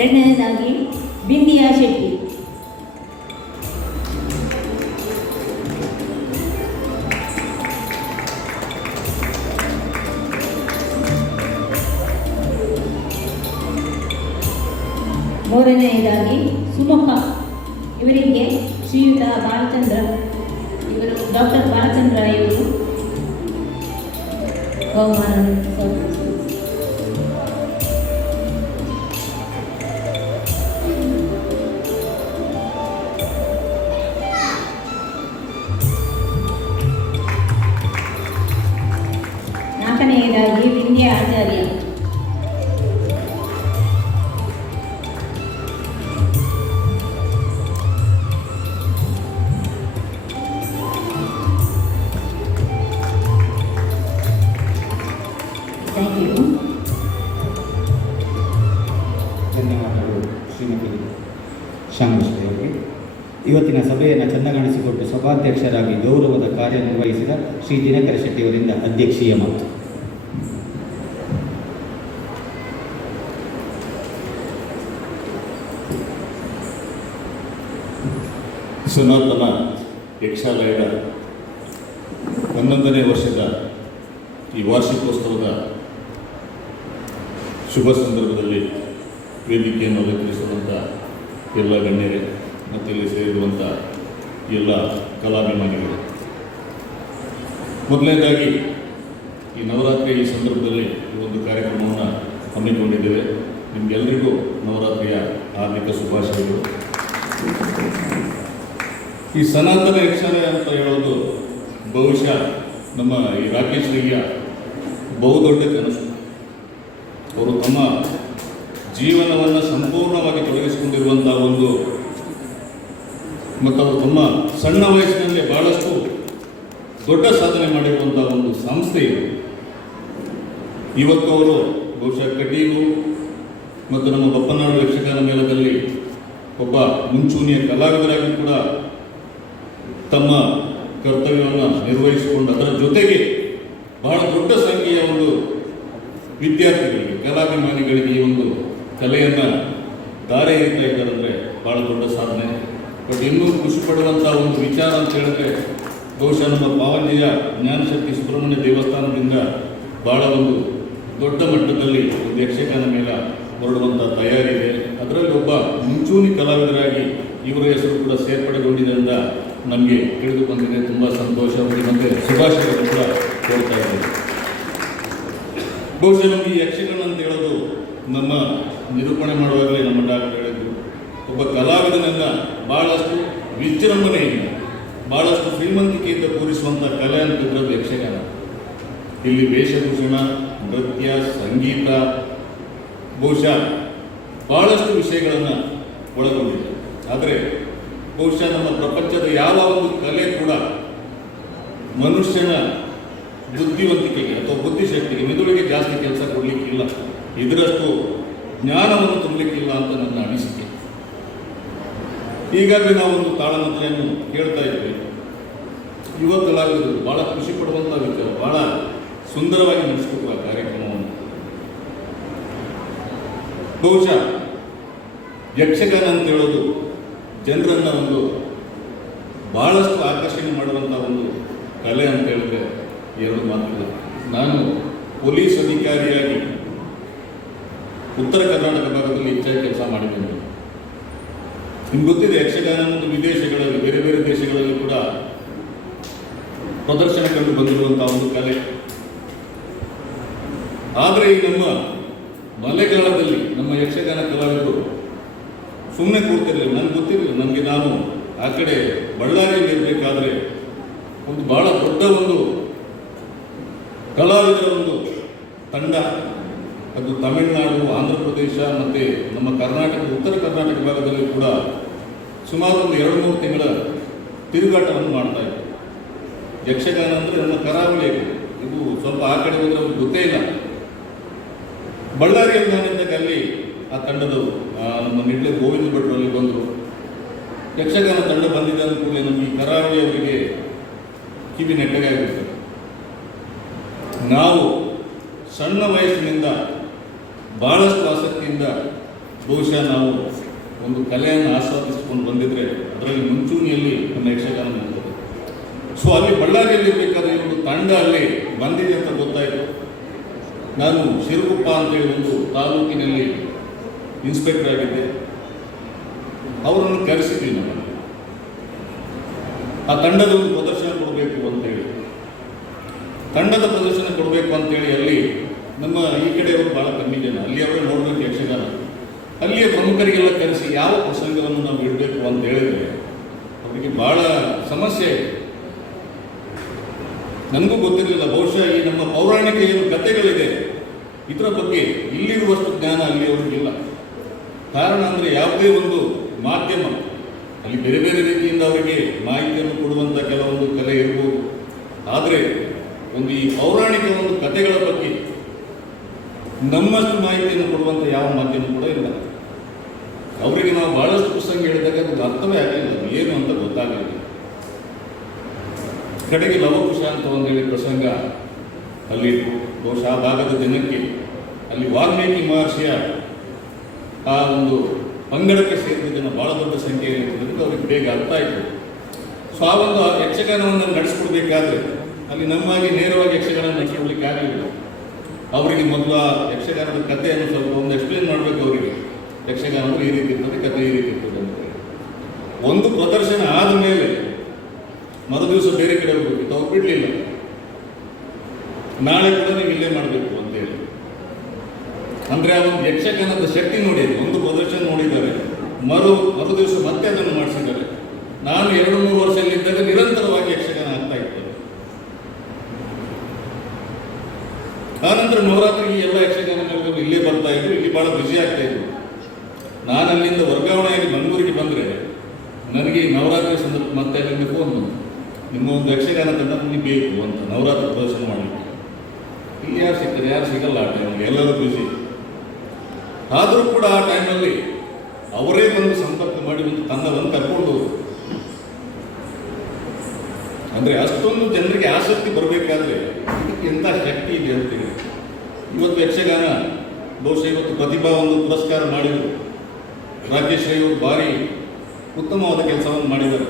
ಎರಡನೇದಾಗಿ ಬಿಂದಿಯಾ ಶೆಟ್ಟಿ. ಮೂರನೆಯದಾಗಿ ಸುಮುಖ. ಇವರಿಗೆ ಶ್ರೀಯುತ ಬಾಲಚಂದ್ರ, ಇವರು ಡಾಕ್ಟರ್ ಬಾಲಚಂದ್ರ ಇವರು ಬಹುಮಾನ. ನಾಲ್ಕನೆಯದಾಗಿ ವಿಂಧ್ಯ ಆಚಾರ್ಯ. Thank you. ಧನ್ಯವಾದಗಳು ಶ್ರೀಮತಿ ಶಾಂಭಶ್ರೀ ಅವರಿಗೆ. ಇವತ್ತಿನ ಸಭೆಯನ್ನು ಚಂದಗಾಣಿಸಿಕೊಟ್ಟು ಸಭಾಧ್ಯಕ್ಷರಾಗಿ ಗೌರವದ ಕಾರ್ಯನಿರ್ವಹಿಸಿದ ಶ್ರೀ ದಿನಕರ ಶೆಟ್ಟಿಯವರಿಂದ ಅಧ್ಯಕ್ಷೀಯ ಮಾತು. ಸನಾತನ ಯಕ್ಷಾಲಯದ 11ನೇ ವರ್ಷದ ಈ ವಾರ್ಷಿಕೋತ್ಸವದ ಶುಭ ಸಂದರ್ಭದಲ್ಲಿ ವೇದಿಕೆಯನ್ನು ಅಲಂಕರಿಸಿರುವಂಥ ಎಲ್ಲ ಗಣ್ಯರೇ ಮತ್ತು ಇಲ್ಲಿ ಸೇರಿರುವಂಥ ಎಲ್ಲ ಕಲಾಭಿಮಾನಿಗಳು, ಮೊದಲನೇದಾಗಿ ಈ ನವರಾತ್ರಿ ಈ ಸಂದರ್ಭದಲ್ಲಿ ಈ ಒಂದು ಕಾರ್ಯಕ್ರಮವನ್ನು ಹಮ್ಮಿಕೊಂಡಿದ್ದೇವೆ. ನಿಮಗೆಲ್ಲರಿಗೂ ನವರಾತ್ರಿಯ ಹಾರ್ದಿಕ ಶುಭಾಶಯಗಳು. ಈ ಸನಾತನ ಯಕ್ಷಾಲಯ ಅಂತ ಹೇಳೋದು ಬಹುಶಃ ನಮ್ಮ ಈ ರಾಕೇಶ್ ಲಿಂಗ ಬಹುದೊಡ್ಡ ಕನಸು. ಅವರು ತಮ್ಮ ಜೀವನವನ್ನು ಸಂಪೂರ್ಣವಾಗಿ ತೊಡಗಿಸಿಕೊಂಡಿರುವಂಥ ಒಂದು ಮತ್ತು ಅವರು ತಮ್ಮ ಸಣ್ಣ ವಯಸ್ಸಿನಲ್ಲಿ ಬಹಳಷ್ಟು ದೊಡ್ಡ ಸಾಧನೆ ಮಾಡಿರುವಂಥ ಒಂದು ಸಂಸ್ಥೆ ಇದು. ಇವತ್ತು ಅವರು ಬಹುಶಃ ಕಟೀಲು ಮತ್ತು ನಮ್ಮ ಬಪ್ಪನಾಡು ಯಕ್ಷಗಾನ ಮೇಳದಲ್ಲಿ ಒಬ್ಬ ಮುಂಚೂಣಿಯ ಕಲಾವಿದರಾಗಿ ಕೂಡ ತಮ್ಮ ಕರ್ತವ್ಯವನ್ನು ನಿರ್ವಹಿಸಿಕೊಂಡು ಅದರ ಜೊತೆಗೆ ಬಹಳ ದೊಡ್ಡ ಸಂಖ್ಯೆಯ ಒಂದು ವಿದ್ಯಾರ್ಥಿಗಳಿಗೆ, ಕಲಾಭಿಮಾನಿಗಳಿಗೆ ಈ ಒಂದು ಕಲೆಯನ್ನು ದಾರಿ ಎರಿತಾ ಇದ್ದಾರೆ ಅಂದರೆ ಭಾಳ ದೊಡ್ಡ ಸಾಧನೆ. ಬಟ್ ಇನ್ನೂ ಖುಷಿ ಪಡುವಂಥ ಒಂದು ವಿಚಾರ ಅಂತ ಹೇಳಿದ್ರೆ ಬಹುಶಃ ನಮ್ಮ ಪಾವಂಜೆಯ ಜ್ಞಾನಶಕ್ತಿ ಸುಬ್ರಹ್ಮಣ್ಯ ದೇವಸ್ಥಾನದಿಂದ ಭಾಳ ಒಂದು ದೊಡ್ಡ ಮಟ್ಟದಲ್ಲಿ ಒಂದು ಯಕ್ಷಗಾನ ಮೇಳ ಹೊರಡುವಂಥ ತಯಾರಿ ಇದೆ. ಅದರಲ್ಲಿ ಒಬ್ಬ ಮುಂಚೂಣಿ ಕಲಾವಿದರಾಗಿ ಇವರ ಹೆಸರು ಕೂಡ ಸೇರ್ಪಡೆಗೊಂಡಿದೆ ಅಂತ ನಮಗೆ ತಿಳಿದು ಬಂದಿದೆ. ತುಂಬ ಸಂತೋಷ ಮತ್ತು ಶುಭಾಶಯಗಳು ಕೂಡ ಕೋರ್ತಾ ಇದ್ದೇವೆ. ಬಹುಶಃ ನಮಗೆ ಈ ಯಕ್ಷಗಾನ ಅಂತ ಹೇಳೋದು ನಮ್ಮ ನಿರೂಪಣೆ ಮಾಡುವಾಗಲೇ ನಮ್ಮ ಡಾಕ್ಟರ್ ಹೇಳಿದ್ರು, ಒಬ್ಬ ಕಲಾವಿದನನ್ನು ಭಾಳಷ್ಟು ವಿಜೃಂಭಣೆಯಿಂದ ಭಾಳಷ್ಟು ಶ್ರೀಮಂತಿಕೆಯಿಂದ ಕೂರಿಸುವಂಥ ಕಲೆ ಅಂತಿದ್ರದ್ದು ಯಕ್ಷಗಾನ. ಇಲ್ಲಿ ವೇಷಭೂಷಣ, ನೃತ್ಯ, ಸಂಗೀತ, ಬಹುಶಃ ಭಾಳಷ್ಟು ವಿಷಯಗಳನ್ನು ಒಳಗೊಂಡಿದೆ. ಆದರೆ ಬಹುಶಃ ನಮ್ಮ ಪ್ರಪಂಚದ ಯಾವ ಒಂದು ಕಲೆ ಕೂಡ ಮನುಷ್ಯನ ಬುದ್ಧಿವಂತಿಕೆಗೆ ಅಥವಾ ಬುದ್ಧಿಶಕ್ತಿಗೆ, ಮೆದುಳಿಗೆ ಜಾಸ್ತಿ ಕೆಲಸ ಕೊಡಲಿಕ್ಕಿಲ್ಲ, ಇದರಷ್ಟು ಜ್ಞಾನವನ್ನು ತುಂಬಲಿಕ್ಕಿಲ್ಲ ಅಂತ ನನ್ನ ಅನಿಸಿಕೆ. ಈಗಾಗಲೇ ನಾವೊಂದು ತಾಳಮದ್ದಳೆಯನ್ನು ಕೇಳ್ತಾ ಇದ್ವಿ. ಯುವ ಕಲಾವಿದರು ಭಾಳ ಖುಷಿ ಪಡುವಂಥ ವಿಚಾರ, ಭಾಳ ಸುಂದರವಾಗಿ ನಡೆಸಿಕೊಡುವ ಕಾರ್ಯಕ್ರಮವನ್ನು. ಬಹುಶಃ ಯಕ್ಷಗಾನ ಅಂತ ಹೇಳೋದು ಜನರನ್ನು ಒಂದು ಭಾಳಷ್ಟು ಆಕರ್ಷಣೆ ಮಾಡುವಂಥ ಒಂದು ಕಲೆ ಅಂತ ಹೇಳಿದ್ರೆ ಎರಡು ಮಾತಿಲ್ಲ. ನಾನು ಪೊಲೀಸ್ ಅಧಿಕಾರಿಯಾಗಿ ಉತ್ತರ ಕರ್ನಾಟಕ ಭಾಗದಲ್ಲಿ ಹೆಚ್ಚಾಗಿ ಕೆಲಸ ಮಾಡಿದ್ದೇನೆ. ನಿಮ್ಗೆ ಗೊತ್ತಿದೆ, ಯಕ್ಷಗಾನ ಒಂದು ವಿದೇಶಗಳಲ್ಲಿ, ಬೇರೆ ಬೇರೆ ದೇಶಗಳಲ್ಲಿ ಕೂಡ ಪ್ರದರ್ಶನ ಕಂಡು ಬಂದಿರುವಂಥ ಒಂದು ಕಲೆ. ಆದರೆ ಈ ನಮ್ಮ ಮಳೆಗಾಲದಲ್ಲಿ ನಮ್ಮ ಯಕ್ಷಗಾನ ಕಲಾವಿದರು ಸುಮ್ಮನೆ ಕೂರ್ತಿರಲಿಲ್ಲ. ನನಗೆ ಗೊತ್ತಿರಲಿಲ್ಲ. ನಾನು ಆ ಕಡೆ ಬಳ್ಳಾರಿಯಲ್ಲಿ ಇರಬೇಕಾದ್ರೆ ಒಂದು ಭಾಳ ದೊಡ್ಡ ಒಂದು ಕಲಾವಿದರ ಒಂದು ತಂಡ, ಅದು ತಮಿಳುನಾಡು, ಆಂಧ್ರ ಪ್ರದೇಶ ಮತ್ತು ನಮ್ಮ ಕರ್ನಾಟಕ, ಉತ್ತರ ಕರ್ನಾಟಕ ಭಾಗದಲ್ಲಿ ಕೂಡ ಸುಮಾರು ಒಂದು 2-3 ತಿಂಗಳ ತಿರುಗಾಟವನ್ನು ಮಾಡ್ತಾ ಇತ್ತು. ಯಕ್ಷಗಾನ ಅಂದರೆ ನಮ್ಮ ಕರಾವಳಿಯಲ್ಲಿ, ಇದು ಸ್ವಲ್ಪ ಆ ಕಡೆ ಹೋದರೆ ಅವ್ರಿಗೆ ಗೊತ್ತೇ ಇಲ್ಲ. ಬಳ್ಳಾರಿಯಲ್ಲಿ ನಾನಿದ್ದಾಗ ಅಲ್ಲಿ ಆ ತಂಡದವರು ನಮ್ಮ ನಿಡ್ಲೆ ಗೋವಿಂದ ಭಟ್ರು ಅಲ್ಲಿ ಬಂದರು. ಯಕ್ಷಗಾನ ತಂಡ ಬಂದಿದೆ ಅಂದ ಕೂಡಲೇ ನಮ್ಮ ಈ ಕರಾವಳಿಯವರಿಗೆ ಕಿವಿ ನೆಟ್ಟಗಾಗಿರ್ತದೆ. ನಾವು ಸಣ್ಣ ವಯಸ್ಸಿನಿಂದ ಭಾಳಷ್ಟು ಆಸಕ್ತಿಯಿಂದ ಬಹುಶಃ ನಾವು ಒಂದು ಕಲೆಯನ್ನು ಆಸ್ವಾದಿಸಿಕೊಂಡು ಬಂದಿದ್ರೆ ಅದರಲ್ಲಿ ಮುಂಚೂಣಿಯಲ್ಲಿ ನಮ್ಮ ಯಕ್ಷಗಾನ ನಿಲ್ತದೆ. ಸೊ ಅಲ್ಲಿ ಬಳ್ಳಾರಿಯಲ್ಲಿ ಇರಬೇಕಾದ್ರೆ ಒಂದು ತಂಡ ಅಲ್ಲಿ ಬಂದಿದೆ ಅಂತ ಗೊತ್ತಾಯಿತು. ನಾನು ಶಿರಗುಪ್ಪ ಅಂತೇಳಿ ಒಂದು ತಾಲೂಕಿನಲ್ಲಿ ಇನ್ಸ್ಪೆಕ್ಟರ್ ಆಗಿದ್ದೆ. ಅವರನ್ನು ಕರೆಸಿದ್ದೀನಿ. ನಾನು ಆ ತಂಡದ ಒಂದು ಪ್ರದರ್ಶನ ಕೊಡಬೇಕು ಅಂತೇಳಿ, ತಂಡದ ಪ್ರದರ್ಶನ ಕೊಡಬೇಕು ಅಂತೇಳಿ ಅಲ್ಲಿ ನಮ್ಮ ಈ ಕಡೆಯವರು ಭಾಳ ಕಮ್ಮಿ ಜನ, ಅಲ್ಲಿ ಅವರೇ ನೋಡಬೇಕು ಯಕ್ಷಗಾನ. ಅಲ್ಲಿಯ ಪ್ರಮುಖರಿಗೆಲ್ಲ ಕರೆಸಿ ಯಾವ ಪ್ರಸಂಗವನ್ನು ನಾವು ಇಡಬೇಕು ಅಂತ ಹೇಳಿದ್ರೆ ಅವರಿಗೆ ಭಾಳ ಸಮಸ್ಯೆ ಇದೆ. ನನಗೂ ಗೊತ್ತಿರಲಿಲ್ಲ. ಬಹುಶಃ ಈ ನಮ್ಮ ಪೌರಾಣಿಕ ಏನು ಕಥೆಗಳಿದೆ ಇದರ ಬಗ್ಗೆ ಇಲ್ಲಿರುವಷ್ಟು ಜ್ಞಾನ ಅಲ್ಲಿ ಅವ್ರಿಗಿಲ್ಲ. ಕಾರಣ ಅಂದರೆ ಯಾವುದೇ ಒಂದು ಮಾಧ್ಯಮ ಅಲ್ಲಿ ಬೇರೆ ಬೇರೆ ರೀತಿಯಿಂದ ಅವರಿಗೆ ಮಾಹಿತಿಯನ್ನು ಕೊಡುವಂಥ ಕೆಲವೊಂದು ಕಲೆ ಇರ್ಬೋದು. ಆದರೆ ಒಂದು ಈ ಪೌರಾಣಿಕ ಒಂದು ಕಥೆಗಳ ಬಗ್ಗೆ ನಮ್ಮಷ್ಟು ಮಾಹಿತಿಯನ್ನು ಕೊಡುವಂಥ ಯಾವ ಮಾಧ್ಯಮ ಕೂಡ ಇಲ್ಲ. ಅವರಿಗೆ ನಾವು ಬಹಳಷ್ಟು ಪ್ರಸಂಗ ಹೇಳಿದಾಗ ಅದು ಅರ್ಥವೇ ಆಗಲಿಲ್ಲ, ಅದು ಏನು ಅಂತ ಗೊತ್ತಾಗಲಿಲ್ಲ. ಕಡೆಗೆ ಲವಕುಶ ಅಂತ ಒಂದು ಹೇಳಿ ಪ್ರಸಂಗ ಅಲ್ಲಿ ಬಹುಶಃ ಆ ಭಾಗದ ಜನಕ್ಕೆ ಅಲ್ಲಿ ವಾಲ್ಮೀಕಿ ಮಹರ್ಷಿಯ ಆ ಒಂದು ಪಂಗಡಕ್ಕೆ ಸೇರಿದ ಜನ ಬಹಳ ದೊಡ್ಡ ಸಂಖ್ಯೆಯಲ್ಲಿ ಇರೋದಕ್ಕೆ ಅವ್ರಿಗೆ ಬೇಗ ಅರ್ಥ ಆಯಿತು. ಸೊ ಆ ಒಂದು ಯಕ್ಷಗಾನವನ್ನು ನಡೆಸ್ಕೊಡ್ಬೇಕಾದ್ರೆ ಅಲ್ಲಿ ನಮ್ಮಾಗಿ ನೇರವಾಗಿ ಯಕ್ಷಗಾನ ನಡೆಸ್ಕೊಡ್ಲಿಕ್ಕೆ ಆಗಲಿಲ್ಲ. ಅವರಿಗೆ ಮೊದಲು ಆ ಯಕ್ಷಗಾನದ ಕಥೆಯನ್ನು ಸ್ವಲ್ಪ ಒಂದು ಎಕ್ಸ್ಪ್ಲೇನ್ ಮಾಡಬೇಕು ಅವರಿಗೆ. ಯಕ್ಷಗಾನ ಅಂದರೆ ಈ ರೀತಿ ಇರ್ತದೆ, ಕಥೆ ಈ ರೀತಿ ಇರ್ತದೆ ಅಂತ ಹೇಳಿ. ಒಂದು ಪ್ರದರ್ಶನ ಆದ ಮೇಲೆ ಮರುದಿವಸ ಬೇರೆ ಕಡೆ ಹೋಗ್ಬೇಕಿತ್ತು, ಅವ್ರು ಬಿಡಲಿಲ್ಲ. ನಾಳೆ ಕೂಡ ನೀವು ಇಲ್ಲೇ ಮಾಡಬೇಕು ಅಂತೇಳಿ. ಅಂದರೆ ಆ ಒಂದು ಯಕ್ಷಗಾನದ ಶಕ್ತಿ ನೋಡಿ, ಒಂದು ಪ್ರದರ್ಶನ ನೋಡಿದ್ದಾರೆ, ಮರುದಿವಸ ಮತ್ತೆ ಅದನ್ನು ಮಾಡಿಸಿದ್ದಾರೆ. ನಾನು 2-3 ವರ್ಷದಲ್ಲಿದ್ದಾಗ ನಿರಂತರವಾಗಿ ಯಕ್ಷಗಾನ ಆಗ್ತಾ ಇತ್ತು. ಆನಂತರ ನವರಾತ್ರಿಗೆ ಎಲ್ಲ ಯಕ್ಷಗಾನಗಳು ಇಲ್ಲೇ ಬರ್ತಾ ಇದ್ರು, ಇಲ್ಲಿ ಬಹಳ ಬ್ಯುಸಿ ಆಗ್ತಾ ಇದ್ರು. ನಾನು ಅಲ್ಲಿಂದ ವರ್ಗಾವಣೆಯಾಗಿ ಮಂಗಳೂರಿಗೆ ಬಂದರೆ ನನಗೆ ಈ ನವರಾತ್ರಿ ಸಂದರ್ಭ ಮತ್ತೆ ಅಲ್ಲಿಂದ ಫೋನ್ ಬಂತು, ನಿಮ್ಮ ಒಂದು ಯಕ್ಷಗಾನ ತಂಡ ನಿಮಗೆ ಬೇಕು ಅಂತ ನವರಾತ್ರಿ ಪ್ರದರ್ಶನ ಮಾಡಲಿಕ್ಕೆ. ಇಲ್ಲಿ ಯಾರು ಸಿಗ್ತಾರೆ, ಯಾರು ಸಿಗಲ್ಲ ಆ ಟೈಮಲ್ಲಿ, ಎಲ್ಲರೂ ಬ್ಯುಸಿ. ಆದರೂ ಕೂಡ ಆ ಟೈಮಲ್ಲಿ ಅವರೇ ಬಂದು ಸಂಪರ್ಕ ಮಾಡಿ ಒಂದು ತಂಡವನ್ನು ಕರ್ಕೊಂಡು, ಅಂದರೆ ಅಷ್ಟೊಂದು ಜನರಿಗೆ ಆಸಕ್ತಿ ಬರಬೇಕಾದ್ರೆ ಇದಕ್ಕೆ ಎಂಥ ಶಕ್ತಿ ಇದೆ ಅಂತೇಳಿ. ಇವತ್ತು ಯಕ್ಷಗಾನ ಬಹುಶಃ ಇವತ್ತು ಪ್ರತಿಭಾ ಒಂದು ಪುರಸ್ಕಾರ ಮಾಡಿದರು. ರಾಕೇಶ್ ರೈ ಅವರು ಭಾರಿ ಉತ್ತಮವಾದ ಕೆಲಸವನ್ನು ಮಾಡಿದ್ದಾರೆ.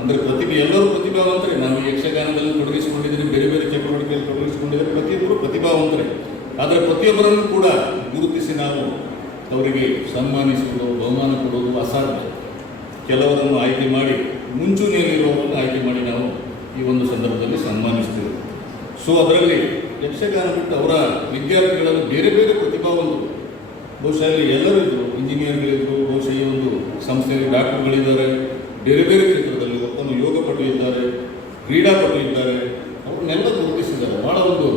ಅಂದರೆ ಪ್ರತಿಭೆ, ಎಲ್ಲರೂ ಪ್ರತಿಭಾವಂತರೇ. ನಾವು ಯಕ್ಷಗಾನದಲ್ಲಿ ತೊಡಗಿಸಿಕೊಂಡಿದ್ರೆ, ಬೇರೆ ಬೇರೆ ಚಟುವಟಿಕೆಯಲ್ಲಿ ತೊಡಗಿಸಿಕೊಂಡಿದ್ರೆ ಪ್ರತಿಯೊಬ್ಬರು ಪ್ರತಿಭಾವಂತರೇ. ಆದರೆ ಪ್ರತಿಯೊಬ್ಬರನ್ನು ಕೂಡ ಗುರುತಿಸಿ ನಾವು ಅವರಿಗೆ ಸನ್ಮಾನಿಸುವುದು, ಬಹುಮಾನ ಕೊಡುವುದು ಅಸಾಧ್ಯ. ಕೆಲವರನ್ನು ಆಯ್ಕೆ ಮಾಡಿ, ಮುಂಚೂಣಿಯಲ್ಲಿರುವವರನ್ನು ಆಯ್ಕೆ ಮಾಡಿ ನಾವು ಈ ಒಂದು ಸಂದರ್ಭದಲ್ಲಿ ಸನ್ಮಾನಿಸ್ತೇವೆ. ಸೊ ಅದರಲ್ಲಿ ಯಕ್ಷಗಾನ ಬಿಟ್ಟು ಅವರ ವಿದ್ಯಾರ್ಥಿಗಳಲ್ಲಿ ಬೇರೆ ಬೇರೆ ಪ್ರತಿಭಾವಂತರು, ಬಹುಶಃ ಇಲ್ಲಿ ಎಲ್ಲರೂ ಇದ್ದರು. ಇಂಜಿನಿಯರ್ಗಳಿದ್ದರು, ಬಹುಶಃ ಈ ಒಂದು ಸಂಸ್ಥೆಯಲ್ಲಿ ಡಾಕ್ಟರ್ಗಳಿದ್ದಾರೆ, ಬೇರೆ ಬೇರೆ ಕ್ಷೇತ್ರದಲ್ಲಿ ಉತ್ತಮ ಯೋಗಪಟು ಇದ್ದಾರೆ, ಕ್ರೀಡಾಪಟು ಇದ್ದಾರೆ. ಅವ್ರನ್ನೆಲ್ಲ ಗುರುತಿಸಿದ್ದಾರೆ, ಭಾಳ ಒಂದು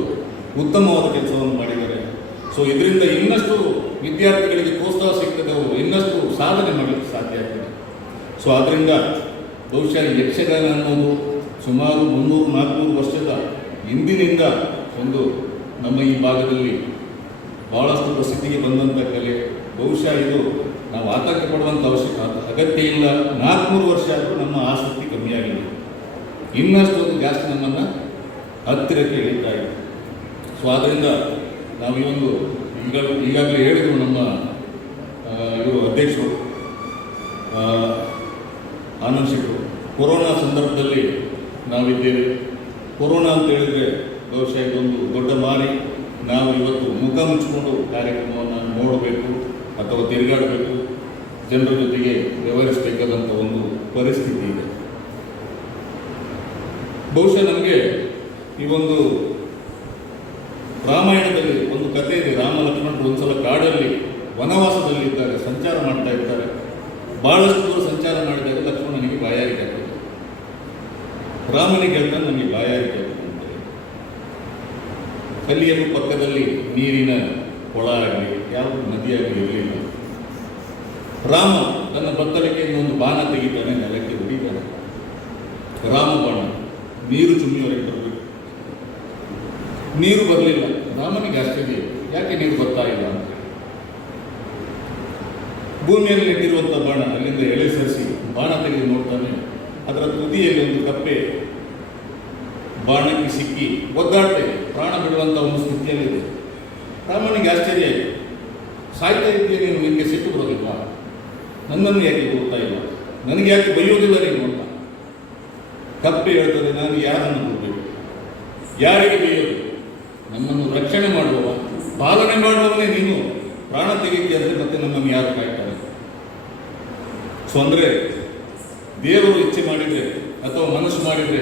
ಉತ್ತಮವಾದ ಕೆಲಸವನ್ನು ಮಾಡಿದ್ದಾರೆ. ಸೊ ಇದರಿಂದ ಇನ್ನಷ್ಟು ವಿದ್ಯಾರ್ಥಿಗಳಿಗೆ ಪ್ರೋತ್ಸಾಹ ಸಿಗ್ತದೆ, ಅವರು ಇನ್ನಷ್ಟು ಸಾಧನೆ ಮಾಡಲಿಕ್ಕೆ ಸಾಧ್ಯ ಆಗ್ತದೆ. ಸೊ ಆದ್ದರಿಂದ ಬಹುಶಃ ಯಕ್ಷಗಾನ ಅನ್ನೋದು ಸುಮಾರು 300-400 ವರ್ಷದ ಹಿಂದಿನಿಂದ ಒಂದು ನಮ್ಮ ಈ ಭಾಗದಲ್ಲಿ ಭಾಳಷ್ಟು ಪ್ರಸಿದ್ಧಿಗೆ ಬಂದಂಥ ಕಲೆ. ಬಹುಶಃ ಇದು ನಾವು ಆತಂಕ ಪಡುವಂಥ ಅಗತ್ಯ ಇಲ್ಲ. 400 ವರ್ಷ ಆದರೂ ನಮ್ಮ ಆಸಕ್ತಿ ಕಮ್ಮಿಯಾಗಿದೆ, ಇನ್ನಷ್ಟು ಒಂದು ಜಾಸ್ತಿ ನಮ್ಮನ್ನು ಹತ್ತಿರಕ್ಕೆ ಇಳಿತಾ ಇದೆ. ಸೊ ಆದ್ದರಿಂದ ನಾವು ಈ ಒಂದು ಈಗಾಗಲೇ ಹೇಳಿದ್ರು ನಮ್ಮ ಇವರು ಅಧ್ಯಕ್ಷರು ಆನಂದ್ ಶೆಟ್ಟರು, ಕೊರೋನಾ ಸಂದರ್ಭದಲ್ಲಿ ನಾವಿದ್ದೇವೆ. ಕೊರೋನಾ ಅಂತ ಹೇಳಿದರೆ ಬಹುಶಃ ಇದೊಂದು ದೊಡ್ಡ ಮಾರಿ. ನಾವು ಇವತ್ತು ಮುಖ ಮುಚ್ಚಿಕೊಂಡು ಕಾರ್ಯಕ್ರಮವನ್ನು ನೋಡಬೇಕು ಅಥವಾ ತಿರುಗಾಡಬೇಕು, ಜನರ ಜೊತೆಗೆ ವ್ಯವಹರಿಸಬೇಕಾದಂಥ ಒಂದು ಪರಿಸ್ಥಿತಿ ಇದೆ. ಬಹುಶಃ ನಮಗೆ ಈ ಒಂದು ರಾಮಾಯಣದಲ್ಲಿ ಒಂದು ಕಥೆ ಇದೆ. ರಾಮ ಲಕ್ಷ್ಮಣರು ಒಂದ್ಸಲ ಕಾಡಲ್ಲಿ ವನವಾಸದಲ್ಲಿದ್ದಾರೆ, ಸಂಚಾರ ಮಾಡ್ತಾ ಇದ್ದಾರೆ. ಬಹಳಷ್ಟು ದೂರ ಸಂಚಾರ ಮಾಡಿದಾಗ ಲಕ್ಷ್ಮಣನಿಗೆ ಬಾಯಾರಿಕೆ ಆಗ್ತದೆ. ರಾಮನಿಗೆ ಹೇಳ್ತಾನೆ, ನನಗೆ ಬಾಯಾರಿಕೆ ಆಗ್ತದೆ ಅಂತೇಳಿ. ಕಲ್ಲಿಯನ್ನು ಪಕ್ಕದಲ್ಲಿ ನೀರಿನ ಕೊಳ ಆಗಲಿ ಯಾವ ನದಿಯಾಗಲಿ ಇರಲಿಲ್ಲ. ರಾಮ ತನ್ನ ಬತ್ತಳಿಕೆಯಿಂದ ಒಂದು ಬಾಣ ತೆಗಿತಾನೆ, ನೆಲಕ್ಕೆ ಹೊಡಿತಾನೆ. ರಾಮ ಬಾಣ ನೀರು ಚುಮ್ಮಿಯವರೆಗೆ ಬರಬೇಕು. ನೀರು ಬರಲಿಲ್ಲ. ರಾಮನಿಗೆ ಆಶ್ಚರ್ಯ, ಯಾಕೆ ನೀರು ಬರ್ತಾ ಇಲ್ಲ ಅಂತ. ಭೂಮಿಯಲ್ಲಿ ನೆಟ್ಟಿರುವಂಥ ಬಾಣ ಅಲ್ಲಿಂದ ಎಳೆ ಸರಿಸಿ ಬಾಣ ತೆಗೆದು ನೋಡ್ತಾನೆ. ಅದರ ತುದಿಯಲ್ಲಿ ಒಂದು ಕಪ್ಪೆ ಬಾಣಕ್ಕೆ ಸಿಕ್ಕಿ ಒದ್ದಾಡ್ತೆ, ಪ್ರಾಣ ಬಿಡುವಂಥ ಒಂದು ಸ್ಥಿತಿಯಲ್ಲಿದೆ. ರಾಮನಿಗೆ ಆಶ್ಚರ್ಯ ಆಯಿತು, ಸಾಯ್ತಾ ಇದ್ದೀಯ ನೀನು, ನಿನಗೆ ಸಿಟ್ಟು ಬರೋದಿಲ್ಲ, ನನ್ನನ್ನು ಯಾಕೆ ಕೊಡ್ತಾ ಇಲ್ಲ, ನನಗೆ ಯಾಕೆ ಬೈಯೋದಿಲ್ಲ ನೀನು ಅಂತ. ಕಪ್ಪೆ ಹೇಳ್ತದೆ, ನಾನು ಯಾರನ್ನು ಕೊಡಬೇಕು, ಯಾರಿಗೆ ಬೈಯೋದು, ನಮ್ಮನ್ನು ರಕ್ಷಣೆ ಮಾಡುವವ, ಪಾಲನೆ ಮಾಡುವವನೇ ನೀನು ಪ್ರಾಣ ತೆಗಿತೀಯ ಅಂದರೆ ಮತ್ತೆ ನಮ್ಮನ್ನು ಯಾರು ಕಾಯ್ತಾರೆ. ಸೊ ಅಂದರೆ ದೇವರು ಇಚ್ಛೆ ಮಾಡಿದರೆ ಅಥವಾ ಮನಸ್ಸು ಮಾಡಿದರೆ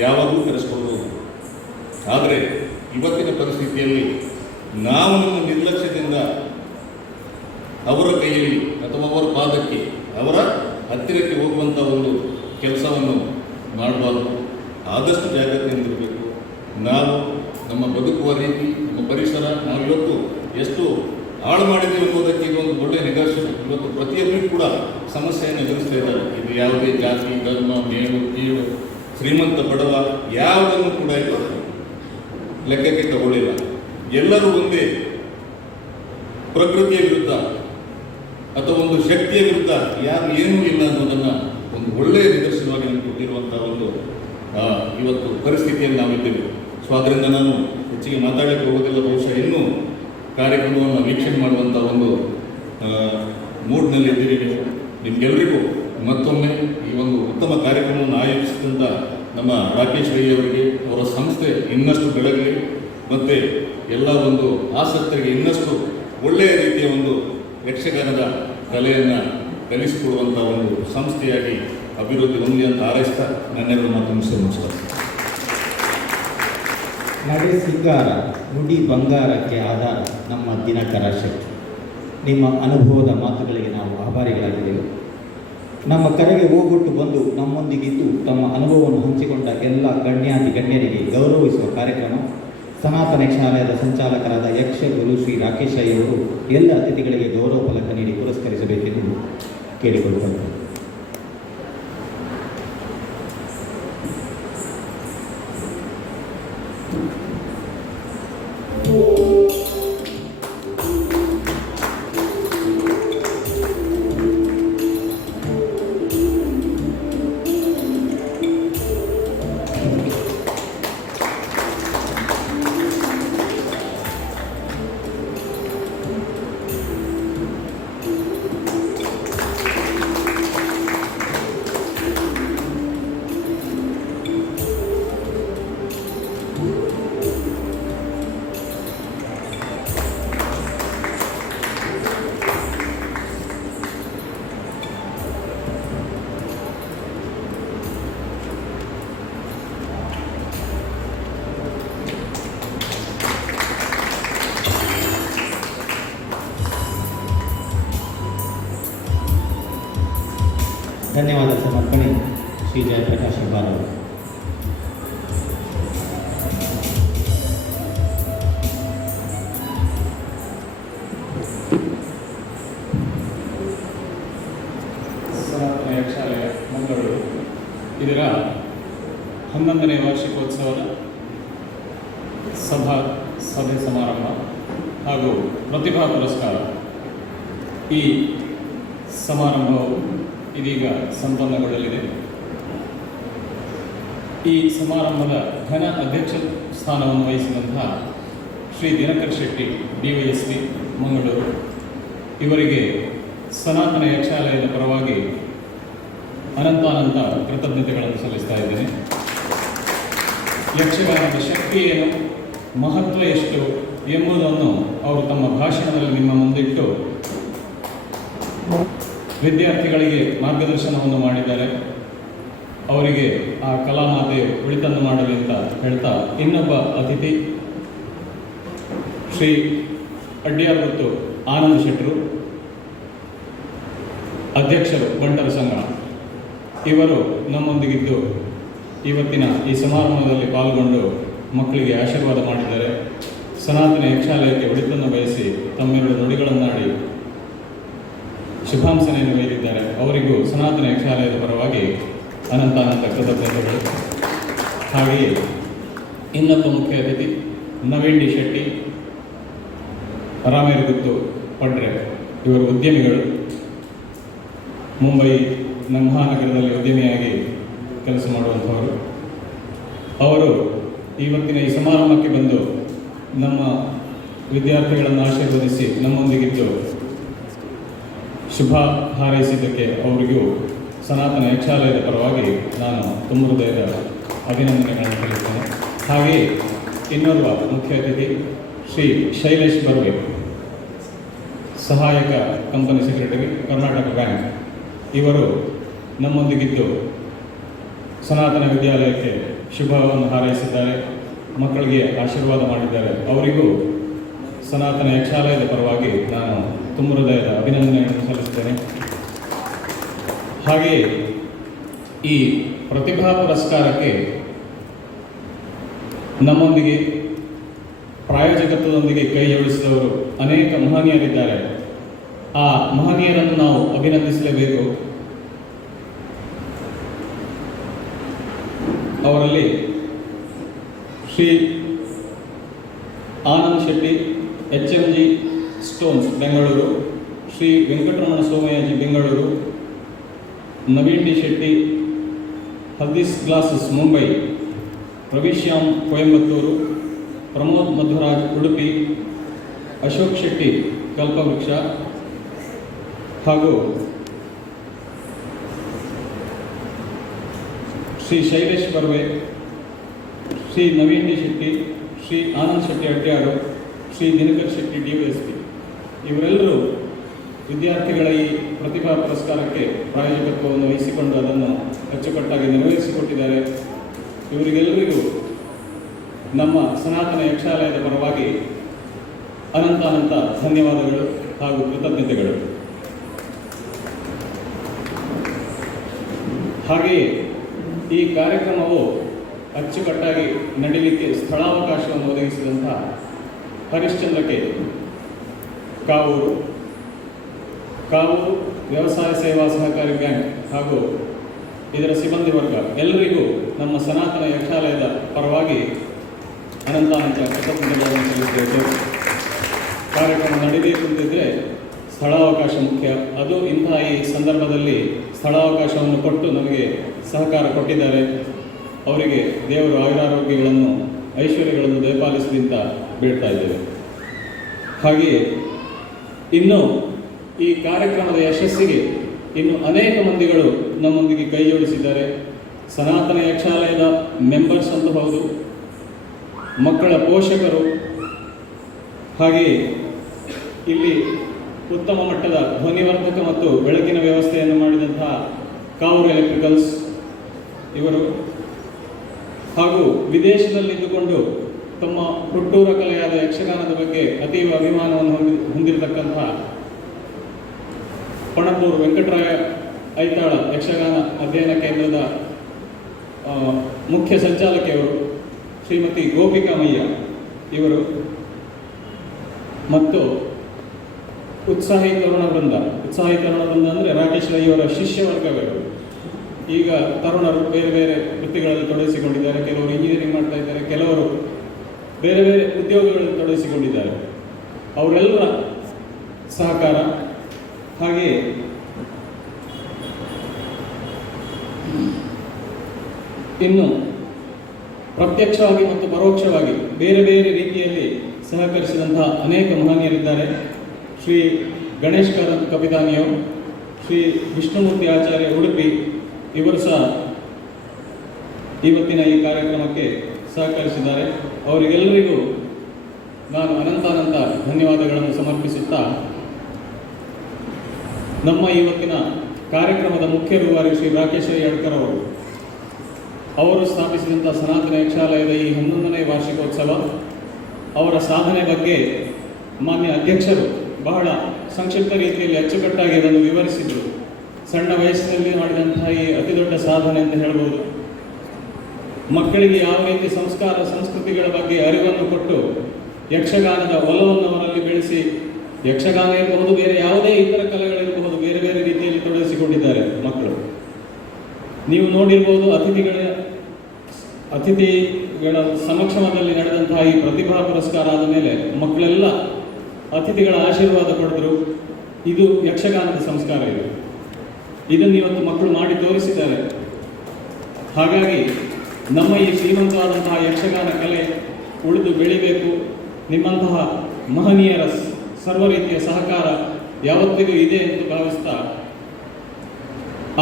ಯಾವಾಗಲೂ ಕರೆಸ್ಕೊಳ್ಬೋದು. ಆದರೆ ಇವತ್ತಿನ ಪರಿಸ್ಥಿತಿಯಲ್ಲಿ ನಾವು ನಮ್ಮ ನಿರ್ಲಕ್ಷ್ಯದಿಂದ ಅವರ ಕೈಯಲ್ಲಿ ಅಥವಾ ಅವರ ಪಾದಕ್ಕೆ, ಅವರ ಹತ್ತಿರಕ್ಕೆ ಹೋಗುವಂಥ ಒಂದು ಕೆಲಸವನ್ನು ಮಾಡಬಾರ್ದು. ಆದಷ್ಟು ಜಾಗ್ರತೆಯಿಂದಿರಬೇಕು. ನಾವು ನಮ್ಮ ಬದುಕುವ ರೀತಿ, ನಮ್ಮ ಪರಿಸರ, ನಾವು ಇವತ್ತು ಎಷ್ಟು ಹಾಳು ಮಾಡಿದ್ದೇವೆ ಅನ್ನೋದಕ್ಕೆ ಇದೊಂದು ಒಳ್ಳೆಯ ನಿದರ್ಶನ. ಇವತ್ತು ಪ್ರತಿಯೊಬ್ಬರಿಗೂ ಕೂಡ ಸಮಸ್ಯೆಯನ್ನು ಎದುರಿಸ್ತಾ ಇದ್ದಾರೆ. ಇದು ಯಾವುದೇ ಜಾತಿ, ಧರ್ಮ, ಮೇಲು ಕೀಳು, ಶ್ರೀಮಂತ ಬಡವ ಯಾವುದನ್ನು ಕೂಡ ಇದು ಲೆಕ್ಕಕ್ಕೆ ತಗೊಳ್ಳಿಲ್ಲ. ಎಲ್ಲರೂ ಒಂದೇ ಪ್ರಕೃತಿಯ ವಿರುದ್ಧ ಅಥವಾ ಒಂದು ಶಕ್ತಿಯ ವಿರುದ್ಧ ಯಾರು ಏನೂ ಇಲ್ಲ ಅನ್ನೋದನ್ನು ಒಂದು ಒಳ್ಳೆಯ ನಿದರ್ಶನವಾಗಿ ನಮಗೆ ಕೊಟ್ಟಿರುವಂತಹ ಒಂದು ಇವತ್ತು ಪರಿಸ್ಥಿತಿಯಲ್ಲಿ ನಾವಿದ್ದೇವೆ. ಸೊ ಅದರಿಂದ ನಾನು ಹೆಚ್ಚಿಗೆ ಮಾತಾಡಕ್ಕೆ ಹೋಗೋದಿಲ್ಲ. ಬಹುಶಃ ಇನ್ನೂ ಕಾರ್ಯಕ್ರಮವನ್ನು ವೀಕ್ಷಣೆ ಮಾಡುವಂಥ ಒಂದು ಮೂಡ್ನಲ್ಲಿ ಇದ್ದೀವಿ. ನಿಮಗೆಲ್ಲರಿಗೂ ಮತ್ತೊಮ್ಮೆ ಈ ಒಂದು ಉತ್ತಮ ಕಾರ್ಯಕ್ರಮವನ್ನು ಆಯೋಜಿಸಿದಂಥ ನಮ್ಮ ರಾಕೇಶ್ ರೈ ಅವರಿಗೆ, ಅವರ ಸಂಸ್ಥೆ ಇನ್ನಷ್ಟು ಬೆಳಗಲಿ ಮತ್ತು ಎಲ್ಲ ಒಂದು ಆಸಕ್ತರಿಗೆ ಇನ್ನಷ್ಟು ಒಳ್ಳೆಯ ರೀತಿಯ ಒಂದು ಯಕ್ಷಗಾನದ ಕಲೆಯನ್ನು ಕಲಿಸಿಕೊಡುವಂಥ ಒಂದು ಸಂಸ್ಥೆಯಾಗಿ ಅಭಿವೃದ್ಧಿ ಹೊಂದಲಿ ಅಂತ ಹಾರೈಸ್ತಾ ನನ್ನೆರಡು ಮಾತು ಮುಗಿಸ್ತಾರೆ. ನಡೆ ಸಿಂಗಾರ, ನುಡಿ ಬಂಗಾರಕ್ಕೆ ಆಧಾರ ನಮ್ಮ ದಿನಕರ ಶೆಟ್ಟಿ. ನಿಮ್ಮ ಅನುಭವದ ಮಾತುಗಳಿಗೆ ನಾವು ಆಭಾರಿಗಳಾಗಿದ್ದೇವೆ. ನಮ್ಮ ಕರೆಗೆ ಹೋಗೊಟ್ಟು ಬಂದು ನಮ್ಮೊಂದಿಗಿದ್ದು ತಮ್ಮ ಅನುಭವವನ್ನು ಹಂಚಿಕೊಂಡ ಎಲ್ಲ ಗಣ್ಯರಿಗೆ ಗೌರವಿಸುವ ಕಾರ್ಯಕ್ರಮ. ಸನಾತನ ಯಕ್ಷಾಲಯದ ಸಂಚಾಲಕರಾದ ಯಕ್ಷ ಗುರು ಶ್ರೀ ರಾಕೇಶ್ ಅವರು ಎಲ್ಲ ಅತಿಥಿಗಳಿಗೆ ಗೌರವ ಫಲಕ ನೀಡಿ ಪುರಸ್ಕರಿಸಬೇಕೆಂದು ಕೇಳಿಕೊಳ್ಳುತ್ತಾರೆ. ಧನ್ಯವಾದ ಸಮರ್ಪಣೆ ಶ್ರೀ ಜಯಪ್ರಕಾಶ್ ಹೆಬ್ಬಾರ್ ಅವರು. ಸನಾತನ ಯಕ್ಷಾಲಯ ಮಂಗಳೂರು ಇದರ 11ನೇ ವಾರ್ಷಿಕೋತ್ಸವದ ಸಭೆ ಸಮಾರಂಭ ಹಾಗೂ ಪ್ರತಿಭಾ ಪುರಸ್ಕಾರ ಈ ಸಮಾರಂಭವು ಇದೀಗ ಸಂಪನ್ನಗೊಳ್ಳಲಿದೆ. ಈ ಸಮಾರಂಭದ ಘನ ಅಧ್ಯಕ್ಷ ಸ್ಥಾನವನ್ನು ವಹಿಸಿದಂತಹ ಶ್ರೀ ದಿನಕರ್ ಶೆಟ್ಟಿ DYSP ಮಂಗಳೂರು ಇವರಿಗೆ ಸನಾತನ ಯಕ್ಷಾಲಯದ ಪರವಾಗಿ ಅನಂತಾನಂತ ಕೃತಜ್ಞತೆಗಳನ್ನು ಸಲ್ಲಿಸ್ತಾ ಇದ್ದೇನೆ. ಯಕ್ಷಗಾನದ ಶಕ್ತಿ ಏನು, ಮಹತ್ವ ಎಷ್ಟು ಎಂಬುದನ್ನು ಅವರು ತಮ್ಮ ಭಾಷಣದಲ್ಲಿ ನಿಮ್ಮ ಮುಂದಿಟ್ಟು ವಿದ್ಯಾರ್ಥಿಗಳಿಗೆ ಮಾರ್ಗದರ್ಶನವನ್ನು ಮಾಡಿದ್ದಾರೆ. ಅವರಿಗೆ ಆ ಕಲಾಮಾತೆಯು ಉಳಿತನ್ನು ಮಾಡಲಿ ಅಂತ ಹೇಳ್ತಾ, ಇನ್ನೊಬ್ಬ ಅತಿಥಿ ಶ್ರೀ ಅಡ್ಯಾಗುತ್ತು ಆನಂದ್ ಶೆಟ್ಟರು, ಅಧ್ಯಕ್ಷರು ಬಂಟರ ಸಂಘ, ಇವರು ನಮ್ಮೊಂದಿಗಿದ್ದು ಇವತ್ತಿನ ಈ ಸಮಾರಂಭದಲ್ಲಿ ಪಾಲ್ಗೊಂಡು ಮಕ್ಕಳಿಗೆ ಆಶೀರ್ವಾದ ಮಾಡಿದ್ದಾರೆ. ಸನಾತನ ಯಕ್ಷಾಲಯಕ್ಕೆ ಉಳಿತನ್ನು ಬಯಸಿ ತಮ್ಮೆರಡು ನುಡಿಗಳನ್ನಾಡಿ ಶುಭಾಂಸನೆಯನ್ನು ಬೈದಿದ್ದಾರೆ. ಅವರಿಗೂ ಸನಾತನ ಯಕ್ಷಾಲಯದ ಪರವಾಗಿ ಅನಂತಾನಂತ ಕೃತಜ್ಞತೆಗಳು. ಹಾಗೆಯೇ ಇನ್ನೊಬ್ಬ ಮುಖ್ಯ ಅತಿಥಿ ನವೀನ್ ಡಿ ಶೆಟ್ಟಿ, ರಾಮೇರಗುತ್ತು ಪಡ್ರೆ, ಇವರು ಉದ್ಯಮಿಗಳು. ಮುಂಬೈ ಮಹಾನಗರದಲ್ಲಿ ಉದ್ಯಮಿಯಾಗಿ ಕೆಲಸ ಮಾಡುವಂಥವರು. ಅವರು ಇವತ್ತಿನ ಈ ಸಮಾರಂಭಕ್ಕೆ ಬಂದು ನಮ್ಮ ವಿದ್ಯಾರ್ಥಿಗಳನ್ನು ಆಶೀರ್ವದಿಸಿ ನಮ್ಮೊಂದಿಗಿದ್ದು ಶುಭ ಹಾರೈಸಿದ್ದಕ್ಕೆ ಅವರಿಗೂ ಸನಾತನ ಯಕ್ಷಾಲಯದ ಪರವಾಗಿ ನಾನು ತುಂಬ ಹೃದಯದ ಅಭಿನಂದನೆಗಳನ್ನು ತಿಳಿಸ್ತೇನೆ. ಹಾಗೆಯೇ ಇನ್ನೋರ್ವ ಮುಖ್ಯ ಅತಿಥಿ ಶ್ರೀ ಶೈಲೇಶ್ ಬರ್ವೆ, ಸಹಾಯಕ ಕಂಪನಿ ಸೆಕ್ರೆಟರಿ, ಕರ್ನಾಟಕ ಬ್ಯಾಂಕ್. ಇವರು ನಮ್ಮೊಂದಿಗಿದ್ದು ಸನಾತನ ವಿದ್ಯಾಲಯಕ್ಕೆ ಶುಭವನ್ನು ಹಾರೈಸಿದ್ದಾರೆ, ಮಕ್ಕಳಿಗೆ ಆಶೀರ್ವಾದ ಮಾಡಿದ್ದಾರೆ. ಅವರಿಗೂ ಸನಾತನ ಯಕ್ಷಾಲಯದ ಪರವಾಗಿ ನಾನು ತುಂಬ ಹೃದಯದ ಅಭಿನಂದನೆಗಳನ್ನು ಸಲ್ಲಿಸುತ್ತೇನೆ. ಹಾಗೆಯೇ ಈ ಪ್ರತಿಭಾ ಪುರಸ್ಕಾರಕ್ಕೆ ನಮ್ಮೊಂದಿಗೆ ಪ್ರಾಯೋಜಕತ್ವದೊಂದಿಗೆ ಕೈ ಜೋಡಿಸಿದವರು ಅನೇಕ ಮಹನೀಯರಿದ್ದಾರೆ. ಆ ಮಹನೀಯರನ್ನು ನಾವು ಅಭಿನಂದಿಸಲೇಬೇಕು. ಅವರಲ್ಲಿ Shri Anand Shetty HMG stones Bengaluru, Shri Venkataramana Somayaji Bengaluru, Naveen D Shetty Haldis glasses Mumbai, Ravishyam Coimbatore, Pramod Madhwaraj Udupi, Ashok Shetty Kalpavriksha ಹಾಗೂ ಶ್ರೀ ಶೈಲೇಶ್ ಬರ್ವೆ, ಶ್ರೀ ನವೀನ್ ಡಿ ಶೆಟ್ಟಿ, ಶ್ರೀ ಆನಂದ್ ಶೆಟ್ಟಿ ಅಡ್ಯಾರು, ಶ್ರೀ ದಿನಕರ್ ಶೆಟ್ಟಿ DYSP ಇವರೆಲ್ಲರೂ ವಿದ್ಯಾರ್ಥಿಗಳ ಈ ಪ್ರತಿಭಾ ಪುರಸ್ಕಾರಕ್ಕೆ ಪ್ರಾಯೋಜಕತ್ವವನ್ನು ವಹಿಸಿಕೊಂಡು ಅದನ್ನು ಅಚ್ಚುಕಟ್ಟಾಗಿ ನಿರ್ವಹಿಸಿಕೊಟ್ಟಿದ್ದಾರೆ. ಇವರಿಗೆಲ್ಲರಿಗೂ ನಮ್ಮ ಸನಾತನ ಯಕ್ಷಾಲಯದ ಪರವಾಗಿ ಅನಂತ ಧನ್ಯವಾದಗಳು ಹಾಗೂ ಕೃತಜ್ಞತೆಗಳು. ಹಾಗೆಯೇ ಈ ಕಾರ್ಯಕ್ರಮವು ಅಚ್ಚುಕಟ್ಟಾಗಿ ನಡೀಲಿಕ್ಕೆ ಸ್ಥಳಾವಕಾಶವನ್ನು ಒದಗಿಸಿದಂತಹ ಹರಿಶ್ಚಂದ್ರ ಕೆ ಕಾವೂರು ವ್ಯವಸಾಯ ಸೇವಾ ಸಹಕಾರಿ ಬ್ಯಾಂಕ್ ಹಾಗೂ ಇದರ ಸಿಬ್ಬಂದಿ ವರ್ಗ ಎಲ್ಲರಿಗೂ ನಮ್ಮ ಸನಾತನ ಯಕ್ಷಾಲಯದ ಪರವಾಗಿ ಅನಂತ ಕೃತಜ್ಞತೆಗಳನ್ನು ಸಲ್ಲಿಸಬೇಕು. ಕಾರ್ಯಕ್ರಮ ನಡೀಬೇಕು ಅಂತಿದ್ರೆ ಸ್ಥಳಾವಕಾಶ ಮುಖ್ಯ. ಅದು ಇಂತಹ ಈ ಸಂದರ್ಭದಲ್ಲಿ ಸ್ಥಳಾವಕಾಶವನ್ನು ಕೊಟ್ಟು ನಮಗೆ ಸಹಕಾರ ಕೊಟ್ಟಿದ್ದಾರೆ. ಅವರಿಗೆ ದೇವರು ಆಯುರಾರೋಗ್ಯಗಳನ್ನು ಐಶ್ವರ್ಯಗಳನ್ನು ದಯಪಾಲಿಸಲಿ ಅಂತ ಬೇಡ್ತಾ ಇದ್ದೇವೆ. ಹಾಗೆಯೇ ಇನ್ನು ಈ ಕಾರ್ಯಕ್ರಮದ ಯಶಸ್ಸಿಗೆ ಇನ್ನು ಅನೇಕ ಮಂದಿಗಳು ನಮ್ಮೊಂದಿಗೆ ಕೈ ಜೋಡಿಸಿದ್ದಾರೆ. ಸನಾತನ ಯಕ್ಷಾಲಯದ ಮೆಂಬರ್ಸ್ ಅಂತ ಹೌದು, ಮಕ್ಕಳ ಪೋಷಕರು, ಹಾಗೆಯೇ ಇಲ್ಲಿ ಉತ್ತಮ ಮಟ್ಟದ ಧ್ವನಿವರ್ಧಕ ಮತ್ತು ಬೆಳಕಿನ ವ್ಯವಸ್ಥೆಯನ್ನು ಮಾಡಿದಂತಹ ಕಾವೂರು ಎಲೆಕ್ಟ್ರಿಕಲ್ಸ್ ಇವರು, ಹಾಗೂ ವಿದೇಶದಲ್ಲಿದ್ದುಕೊಂಡು ತಮ್ಮ ಹುಟ್ಟೂರ ಕಲೆಯಾದ ಯಕ್ಷಗಾನದ ಬಗ್ಗೆ ಅತೀವ ಅಭಿಮಾನವನ್ನು ಹೊಂದಿರತಕ್ಕಂತಹ ಪಣಪೂರು ವೆಂಕಟರಾಯ ಐತಾಳ ಯಕ್ಷಗಾನ ಅಧ್ಯಯನ ಕೇಂದ್ರದ ಮುಖ್ಯ ಸಂಚಾಲಕಿಯವರು ಶ್ರೀಮತಿ ಗೋಪಿಕಾಮಯ್ಯ ಇವರು, ಮತ್ತು ಉತ್ಸಾಹಿ ತರುಣ ವೃಂದ ಅಂದರೆ ರಾಕೇಶ್ ರೈ ಅವರ ಶಿಷ್ಯ ವರ್ಗಗಳು. ಈಗ ತರುಣರು ಬೇರೆ ಬೇರೆ ವೃತ್ತಿಗಳಲ್ಲಿ ತೊಡಗಿಸಿಕೊಂಡಿದ್ದಾರೆ. ಕೆಲವರು ಇಂಜಿನಿಯರಿಂಗ್ ಮಾಡ್ತಾ ಇದ್ದಾರೆ, ಕೆಲವರು ಬೇರೆ ಬೇರೆ ಉದ್ಯೋಗಗಳಲ್ಲಿ ತೊಡಗಿಸಿಕೊಂಡಿದ್ದಾರೆ. ಅವರೆಲ್ಲರ ಸಹಕಾರ, ಹಾಗೆಯೇ ಇನ್ನು ಪ್ರತ್ಯಕ್ಷವಾಗಿ ಮತ್ತು ಪರೋಕ್ಷವಾಗಿ ಬೇರೆ ಬೇರೆ ರೀತಿಯಲ್ಲಿ ಸಹಕರಿಸಿದಂತಹ ಅನೇಕ ಮಹನೀಯರಿದ್ದಾರೆ. ಶ್ರೀ ಗಣೇಶ್ ಕಾರಂತ್ ಕಪಿತಾನಿಯವರು, ಶ್ರೀ ವಿಷ್ಣುಮೂರ್ತಿ ಆಚಾರ್ಯ ಉಡುಪಿ ಇವರು ಸಹ ಇವತ್ತಿನ ಈ ಕಾರ್ಯಕ್ರಮಕ್ಕೆ ಸಹಕರಿಸಿದ್ದಾರೆ. ಅವರಿಗೆಲ್ಲರಿಗೂ ನಾನು ಅನಂತ ಧನ್ಯವಾದಗಳನ್ನು ಸಮರ್ಪಿಸುತ್ತಾ, ನಮ್ಮ ಇವತ್ತಿನ ಕಾರ್ಯಕ್ರಮದ ಮುಖ್ಯ ರೂವಾರಿ ಶ್ರೀ ರಾಕೇಶ್ ರೈ ಅಡ್ಕರ್ ಅವರು ಸ್ಥಾಪಿಸಿದಂಥ ಸನಾತನ ಯಕ್ಷಾಲಯದ ಈ 11ನೇ ವಾರ್ಷಿಕೋತ್ಸವ, ಅವರ ಸಾಧನೆ ಬಗ್ಗೆ ಮಾನ್ಯ ಅಧ್ಯಕ್ಷರು ಬಹಳ ಸಂಕ್ಷಿಪ್ತ ರೀತಿಯಲ್ಲಿ ಅಚ್ಚುಕಟ್ಟಾಗಿ ಅದನ್ನು ವಿವರಿಸಿದರು. ಸಣ್ಣ ವಯಸ್ಸಿನಲ್ಲಿ ಮಾಡಿದಂತಹ ಈ ಅತಿ ದೊಡ್ಡ ಸಾಧನೆ ಅಂತ ಹೇಳ್ಬೋದು. ಮಕ್ಕಳಿಗೆ ಯಾವ ರೀತಿ ಸಂಸ್ಕಾರ ಸಂಸ್ಕೃತಿಗಳ ಬಗ್ಗೆ ಅರಿವನ್ನು ಕೊಟ್ಟು ಯಕ್ಷಗಾನದ ಒಲವನ್ನು ಅವರಲ್ಲಿ ಬೆಳೆಸಿ, ಯಕ್ಷಗಾನ ಇರಬಹುದು, ಬೇರೆ ಯಾವುದೇ ಇತರ ಕಲೆಗಳಿರಬಹುದು, ಬೇರೆ ಬೇರೆ ರೀತಿಯಲ್ಲಿ ತೊಡಗಿಸಿಕೊಂಡಿದ್ದಾರೆ ಮಕ್ಕಳು. ನೀವು ನೋಡಿರ್ಬೋದು, ಅತಿಥಿಗಳ ಸಮಕ್ಷಮದಲ್ಲಿ ನಡೆದಂತಹ ಈ ಪ್ರತಿಭಾ ಪುರಸ್ಕಾರ ಆದ ಮೇಲೆ ಮಕ್ಕಳೆಲ್ಲ ಅತಿಥಿಗಳ ಆಶೀರ್ವಾದ ಪಡೆದರು. ಇದು ಯಕ್ಷಗಾನದ ಸಂಸ್ಕಾರ. ಇದನ್ನು ಇವತ್ತು ಮಕ್ಕಳು ಮಾಡಿ ತೋರಿಸಿದ್ದಾರೆ. ಹಾಗಾಗಿ ನಮ್ಮ ಈ ಶ್ರೀಮಂತವಾದಂತಹ ಯಕ್ಷಗಾನ ಕಲೆ ಉಳಿದು ಬೆಳಿಬೇಕು. ನಿಮ್ಮಂತಹ ಮಹನೀಯರ ಸರ್ವ ರೀತಿಯ ಸಹಕಾರ ಯಾವತ್ತಿಗೂ ಇದೆ ಎಂದು ಭಾವಿಸ್ತಾ,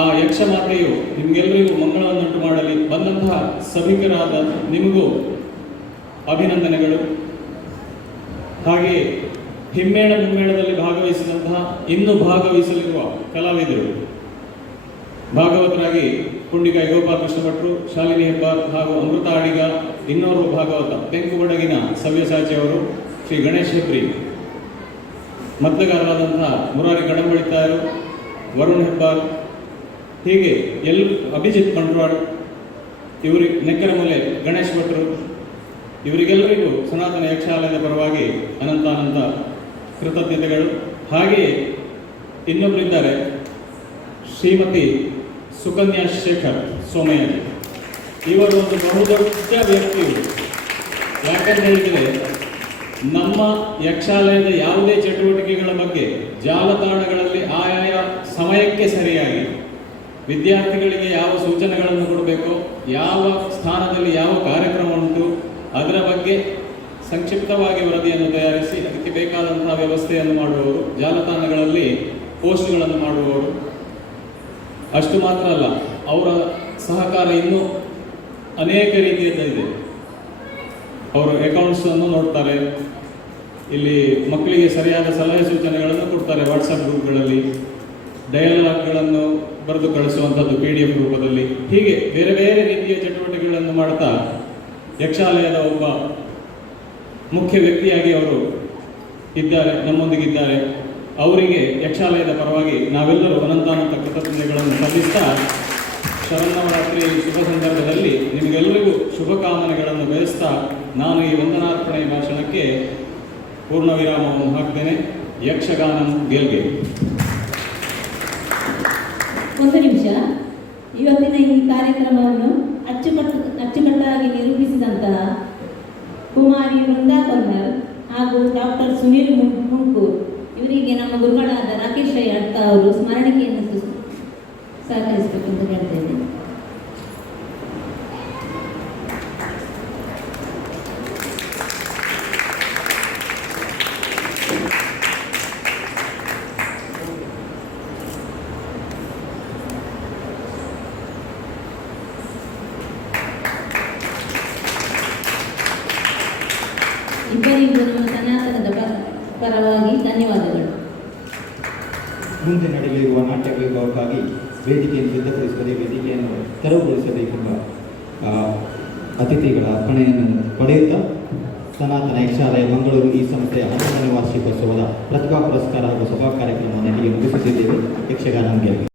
ಆ ಯಕ್ಷಮಾತೆಯು ನಿಮಗೆಲ್ಲರಿಗೂ ಮಂಗಳವನ್ನುಂಟು ಮಾಡಲಿ. ಬಂದಂತಹ ಸಭಿಕರಾದ ನಿಮಗೂ ಅಭಿನಂದನೆಗಳು. ಹಾಗೆಯೇ ಹಿಮ್ಮೇಳ ಮುಮ್ಮೇಳದಲ್ಲಿ ಭಾಗವಹಿಸಿದಂತಹ, ಇನ್ನೂ ಭಾಗವಹಿಸಲಿರುವ ಕಲಾವಿದರು, ಭಾಗವತರಾಗಿ ಕುಂಡಿಕಾಯಿ ಗೋಪಾಲಕೃಷ್ಣ ಭಟ್ರು, ಶಾಲಿನಿ ಹೆಬ್ಬಾರ್ ಹಾಗೂ ಅಮೃತ ಅಡಿಗ, ಇನ್ನೋರ್ವ ಭಾಗವತ ತೆಂಕುಬಡಗಿನ ಸವ್ಯಸಾಚಿ ಅವರು, ಶ್ರೀ ಗಣೇಶ್ ಹೆಬ್ರಿ, ಮದ್ದಗಾರರಾದಂತಹ ಮುರಾರಿ ಗಡಂಬಳಿತಾಯರು, ವರುಣ್ ಹೆಬ್ಬಾರ್, ಹೀಗೆ ಅಭಿಜಿತ್ ಬಂಟ್ವಾಡ್, ಇವರು ನೆಕ್ಕರಮೂಲೆ ಗಣೇಶ್ ಭಟ್ರು, ಇವರಿಗೆಲ್ಲರಿಗೂ ಸನಾತನ ಯಕ್ಷಾಲಯದ ಪರವಾಗಿ ಅನಂತ ಕೃತಜ್ಞತೆಗಳು. ಹಾಗೆಯೇ ಇನ್ನೊಬ್ಬರಿದ್ದಾರೆ, ಶ್ರೀಮತಿ ಸುಕನ್ಯಾ ಶೇಖರ್ ಸೋಮಯ್ಯ. ಇವರು ಒಂದು ಬಹುದೊಡ್ಡ ವ್ಯಕ್ತಿಗಳು. ಯಾಕಂತ ಹೇಳಿದರೆ ನಮ್ಮ ಯಕ್ಷಾಲಯದ ಯಾವುದೇ ಚಟುವಟಿಕೆಗಳ ಬಗ್ಗೆ ಜಾಲತಾಣಗಳಲ್ಲಿ ಆಯಾಯ ಸಮಯಕ್ಕೆ ಸರಿಯಾಗಿ ವಿದ್ಯಾರ್ಥಿಗಳಿಗೆ ಯಾವ ಸೂಚನೆಗಳನ್ನು ಕೊಡಬೇಕು, ಯಾವ ಸ್ಥಾನದಲ್ಲಿ ಯಾವ ಕಾರ್ಯಕ್ರಮ ಉಂಟು, ಅದರ ಬಗ್ಗೆ ಸಂಕ್ಷಿಪ್ತವಾಗಿ ವರದಿಯನ್ನು ತಯಾರಿಸಿ ಅದಕ್ಕೆ ಬೇಕಾದಂತಹ ವ್ಯವಸ್ಥೆಯನ್ನು ಮಾಡುವವರು, ಜಾಲತಾಣಗಳಲ್ಲಿ ಪೋಸ್ಟ್ಗಳನ್ನು ಮಾಡುವವರು. ಅಷ್ಟು ಮಾತ್ರ ಅಲ್ಲ, ಅವರ ಸಹಕಾರ ಇನ್ನೂ ಅನೇಕ ರೀತಿಯಲ್ಲಿದೆ. ಅವರು ಅಕೌಂಟ್ಸನ್ನು ನೋಡ್ತಾರೆ, ಇಲ್ಲಿ ಮಕ್ಕಳಿಗೆ ಸರಿಯಾದ ಸಲಹೆ ಸೂಚನೆಗಳನ್ನು ಕೊಡ್ತಾರೆ, ವಾಟ್ಸಪ್ ಗ್ರೂಪ್ಗಳಲ್ಲಿ ಡಯಲಾಗ್ಗಳನ್ನು ಬರೆದು ಕಳಿಸುವಂಥದ್ದು PDF ರೂಪದಲ್ಲಿ. ಹೀಗೆ ಬೇರೆ ಬೇರೆ ರೀತಿಯ ಚಟುವಟಿಕೆಗಳನ್ನು ಮಾಡ್ತಾ ಯಕ್ಷಾಲಯದ ಒಬ್ಬ ಮುಖ್ಯ ವ್ಯಕ್ತಿಯಾಗಿ ಅವರು ಇದ್ದಾರೆ, ನಮ್ಮೊಂದಿಗಿದ್ದಾರೆ. ಅವರಿಗೆ ಯಕ್ಷಾಲಯದ ಪರವಾಗಿ ನಾವೆಲ್ಲರೂ ಅನಂತ ಕೃತಜ್ಞತೆಗಳನ್ನು ಸಲ್ಲಿಸ್ತಾ, ಶರನ್ನವರಾತ್ರಿ ಶುಭ ಸಂದರ್ಭದಲ್ಲಿ ನಿಮಗೆಲ್ಲರಿಗೂ ಶುಭಕಾಮನೆಗಳನ್ನು ಬಯಸ್ತಾ ನಾನು ಈ ವಂದನಾರ್ಪಣೆ ಭಾಷಣಕ್ಕೆ ಪೂರ್ಣ ವಿರಾಮವನ್ನು ಹಾಕ್ತೇನೆ. ಯಕ್ಷಗಾನಂ ಗೆಲ್ಗೆ. ಒಂದು ನಿಮಿಷ. ಇವತ್ತಿನ ಈ ಕಾರ್ಯಕ್ರಮವನ್ನು ಅಚ್ಚುಕಟ್ಟಾಗಿ ನಿರೂಪಿಸಿದಂತಹ ಕುಮಾರಿ ವೃಂದಾ ಕೊನ್ನರ್ ಹಾಗೂ ಡಾಕ್ಟರ್ ಸುನೀಲ್ ಮುಂಕೂರ್ ಇವರಿಗೆ ನಮ್ಮ ಗುರುಗಳಾದ ರಾಕೇಶ್ ರೈ ಅಡ್ಕ ಅವರು ಸ್ಮರಣಿಕೆಯನ್ನು ಸಹಕರಿಸಬೇಕು ಅಂತ ಹೇಳ್ತೇನೆ. ಇಬ್ಬರಿಗೂ ನಮ್ಮ ಸನಾತನದ ಪರವಾಗಿ ಧನ್ಯವಾದಗಳು. ಮುಂದೆ ನಡೆಯಲಿರುವ ನಾಟ್ಯ ವೈಭವಕ್ಕಾಗಿ ವೇದಿಕೆಯನ್ನು ಸಿದ್ಧಪಡಿಸುವುದೇ ವೇದಿಕೆಯನ್ನು ತೆರವುಗೊಳಿಸಬೇಕೆಂಬ ಅತಿಥಿಗಳ ಅರ್ಪಣೆಯನ್ನು ಪಡೆಯುತ್ತಾ ಸನಾತನ ಯಕ್ಷಾಲಯ ಮಂಗಳೂರು ಈ ಸಂಸ್ಥೆಯ 11ನೇ ವಾರ್ಷಿಕೋತ್ಸವದ ಪ್ರತಿಭಾ ಪುರಸ್ಕಾರ ಹಾಗೂ ಸಭಾ ಕಾರ್ಯಕ್ರಮವನ್ನು ಇಲ್ಲಿಗೆ ಮುಗಿಸುತ್ತಿದ್ದೇವೆ. ಯಕ್ಷಗಾನ ಗೆಲ್ಗೆ.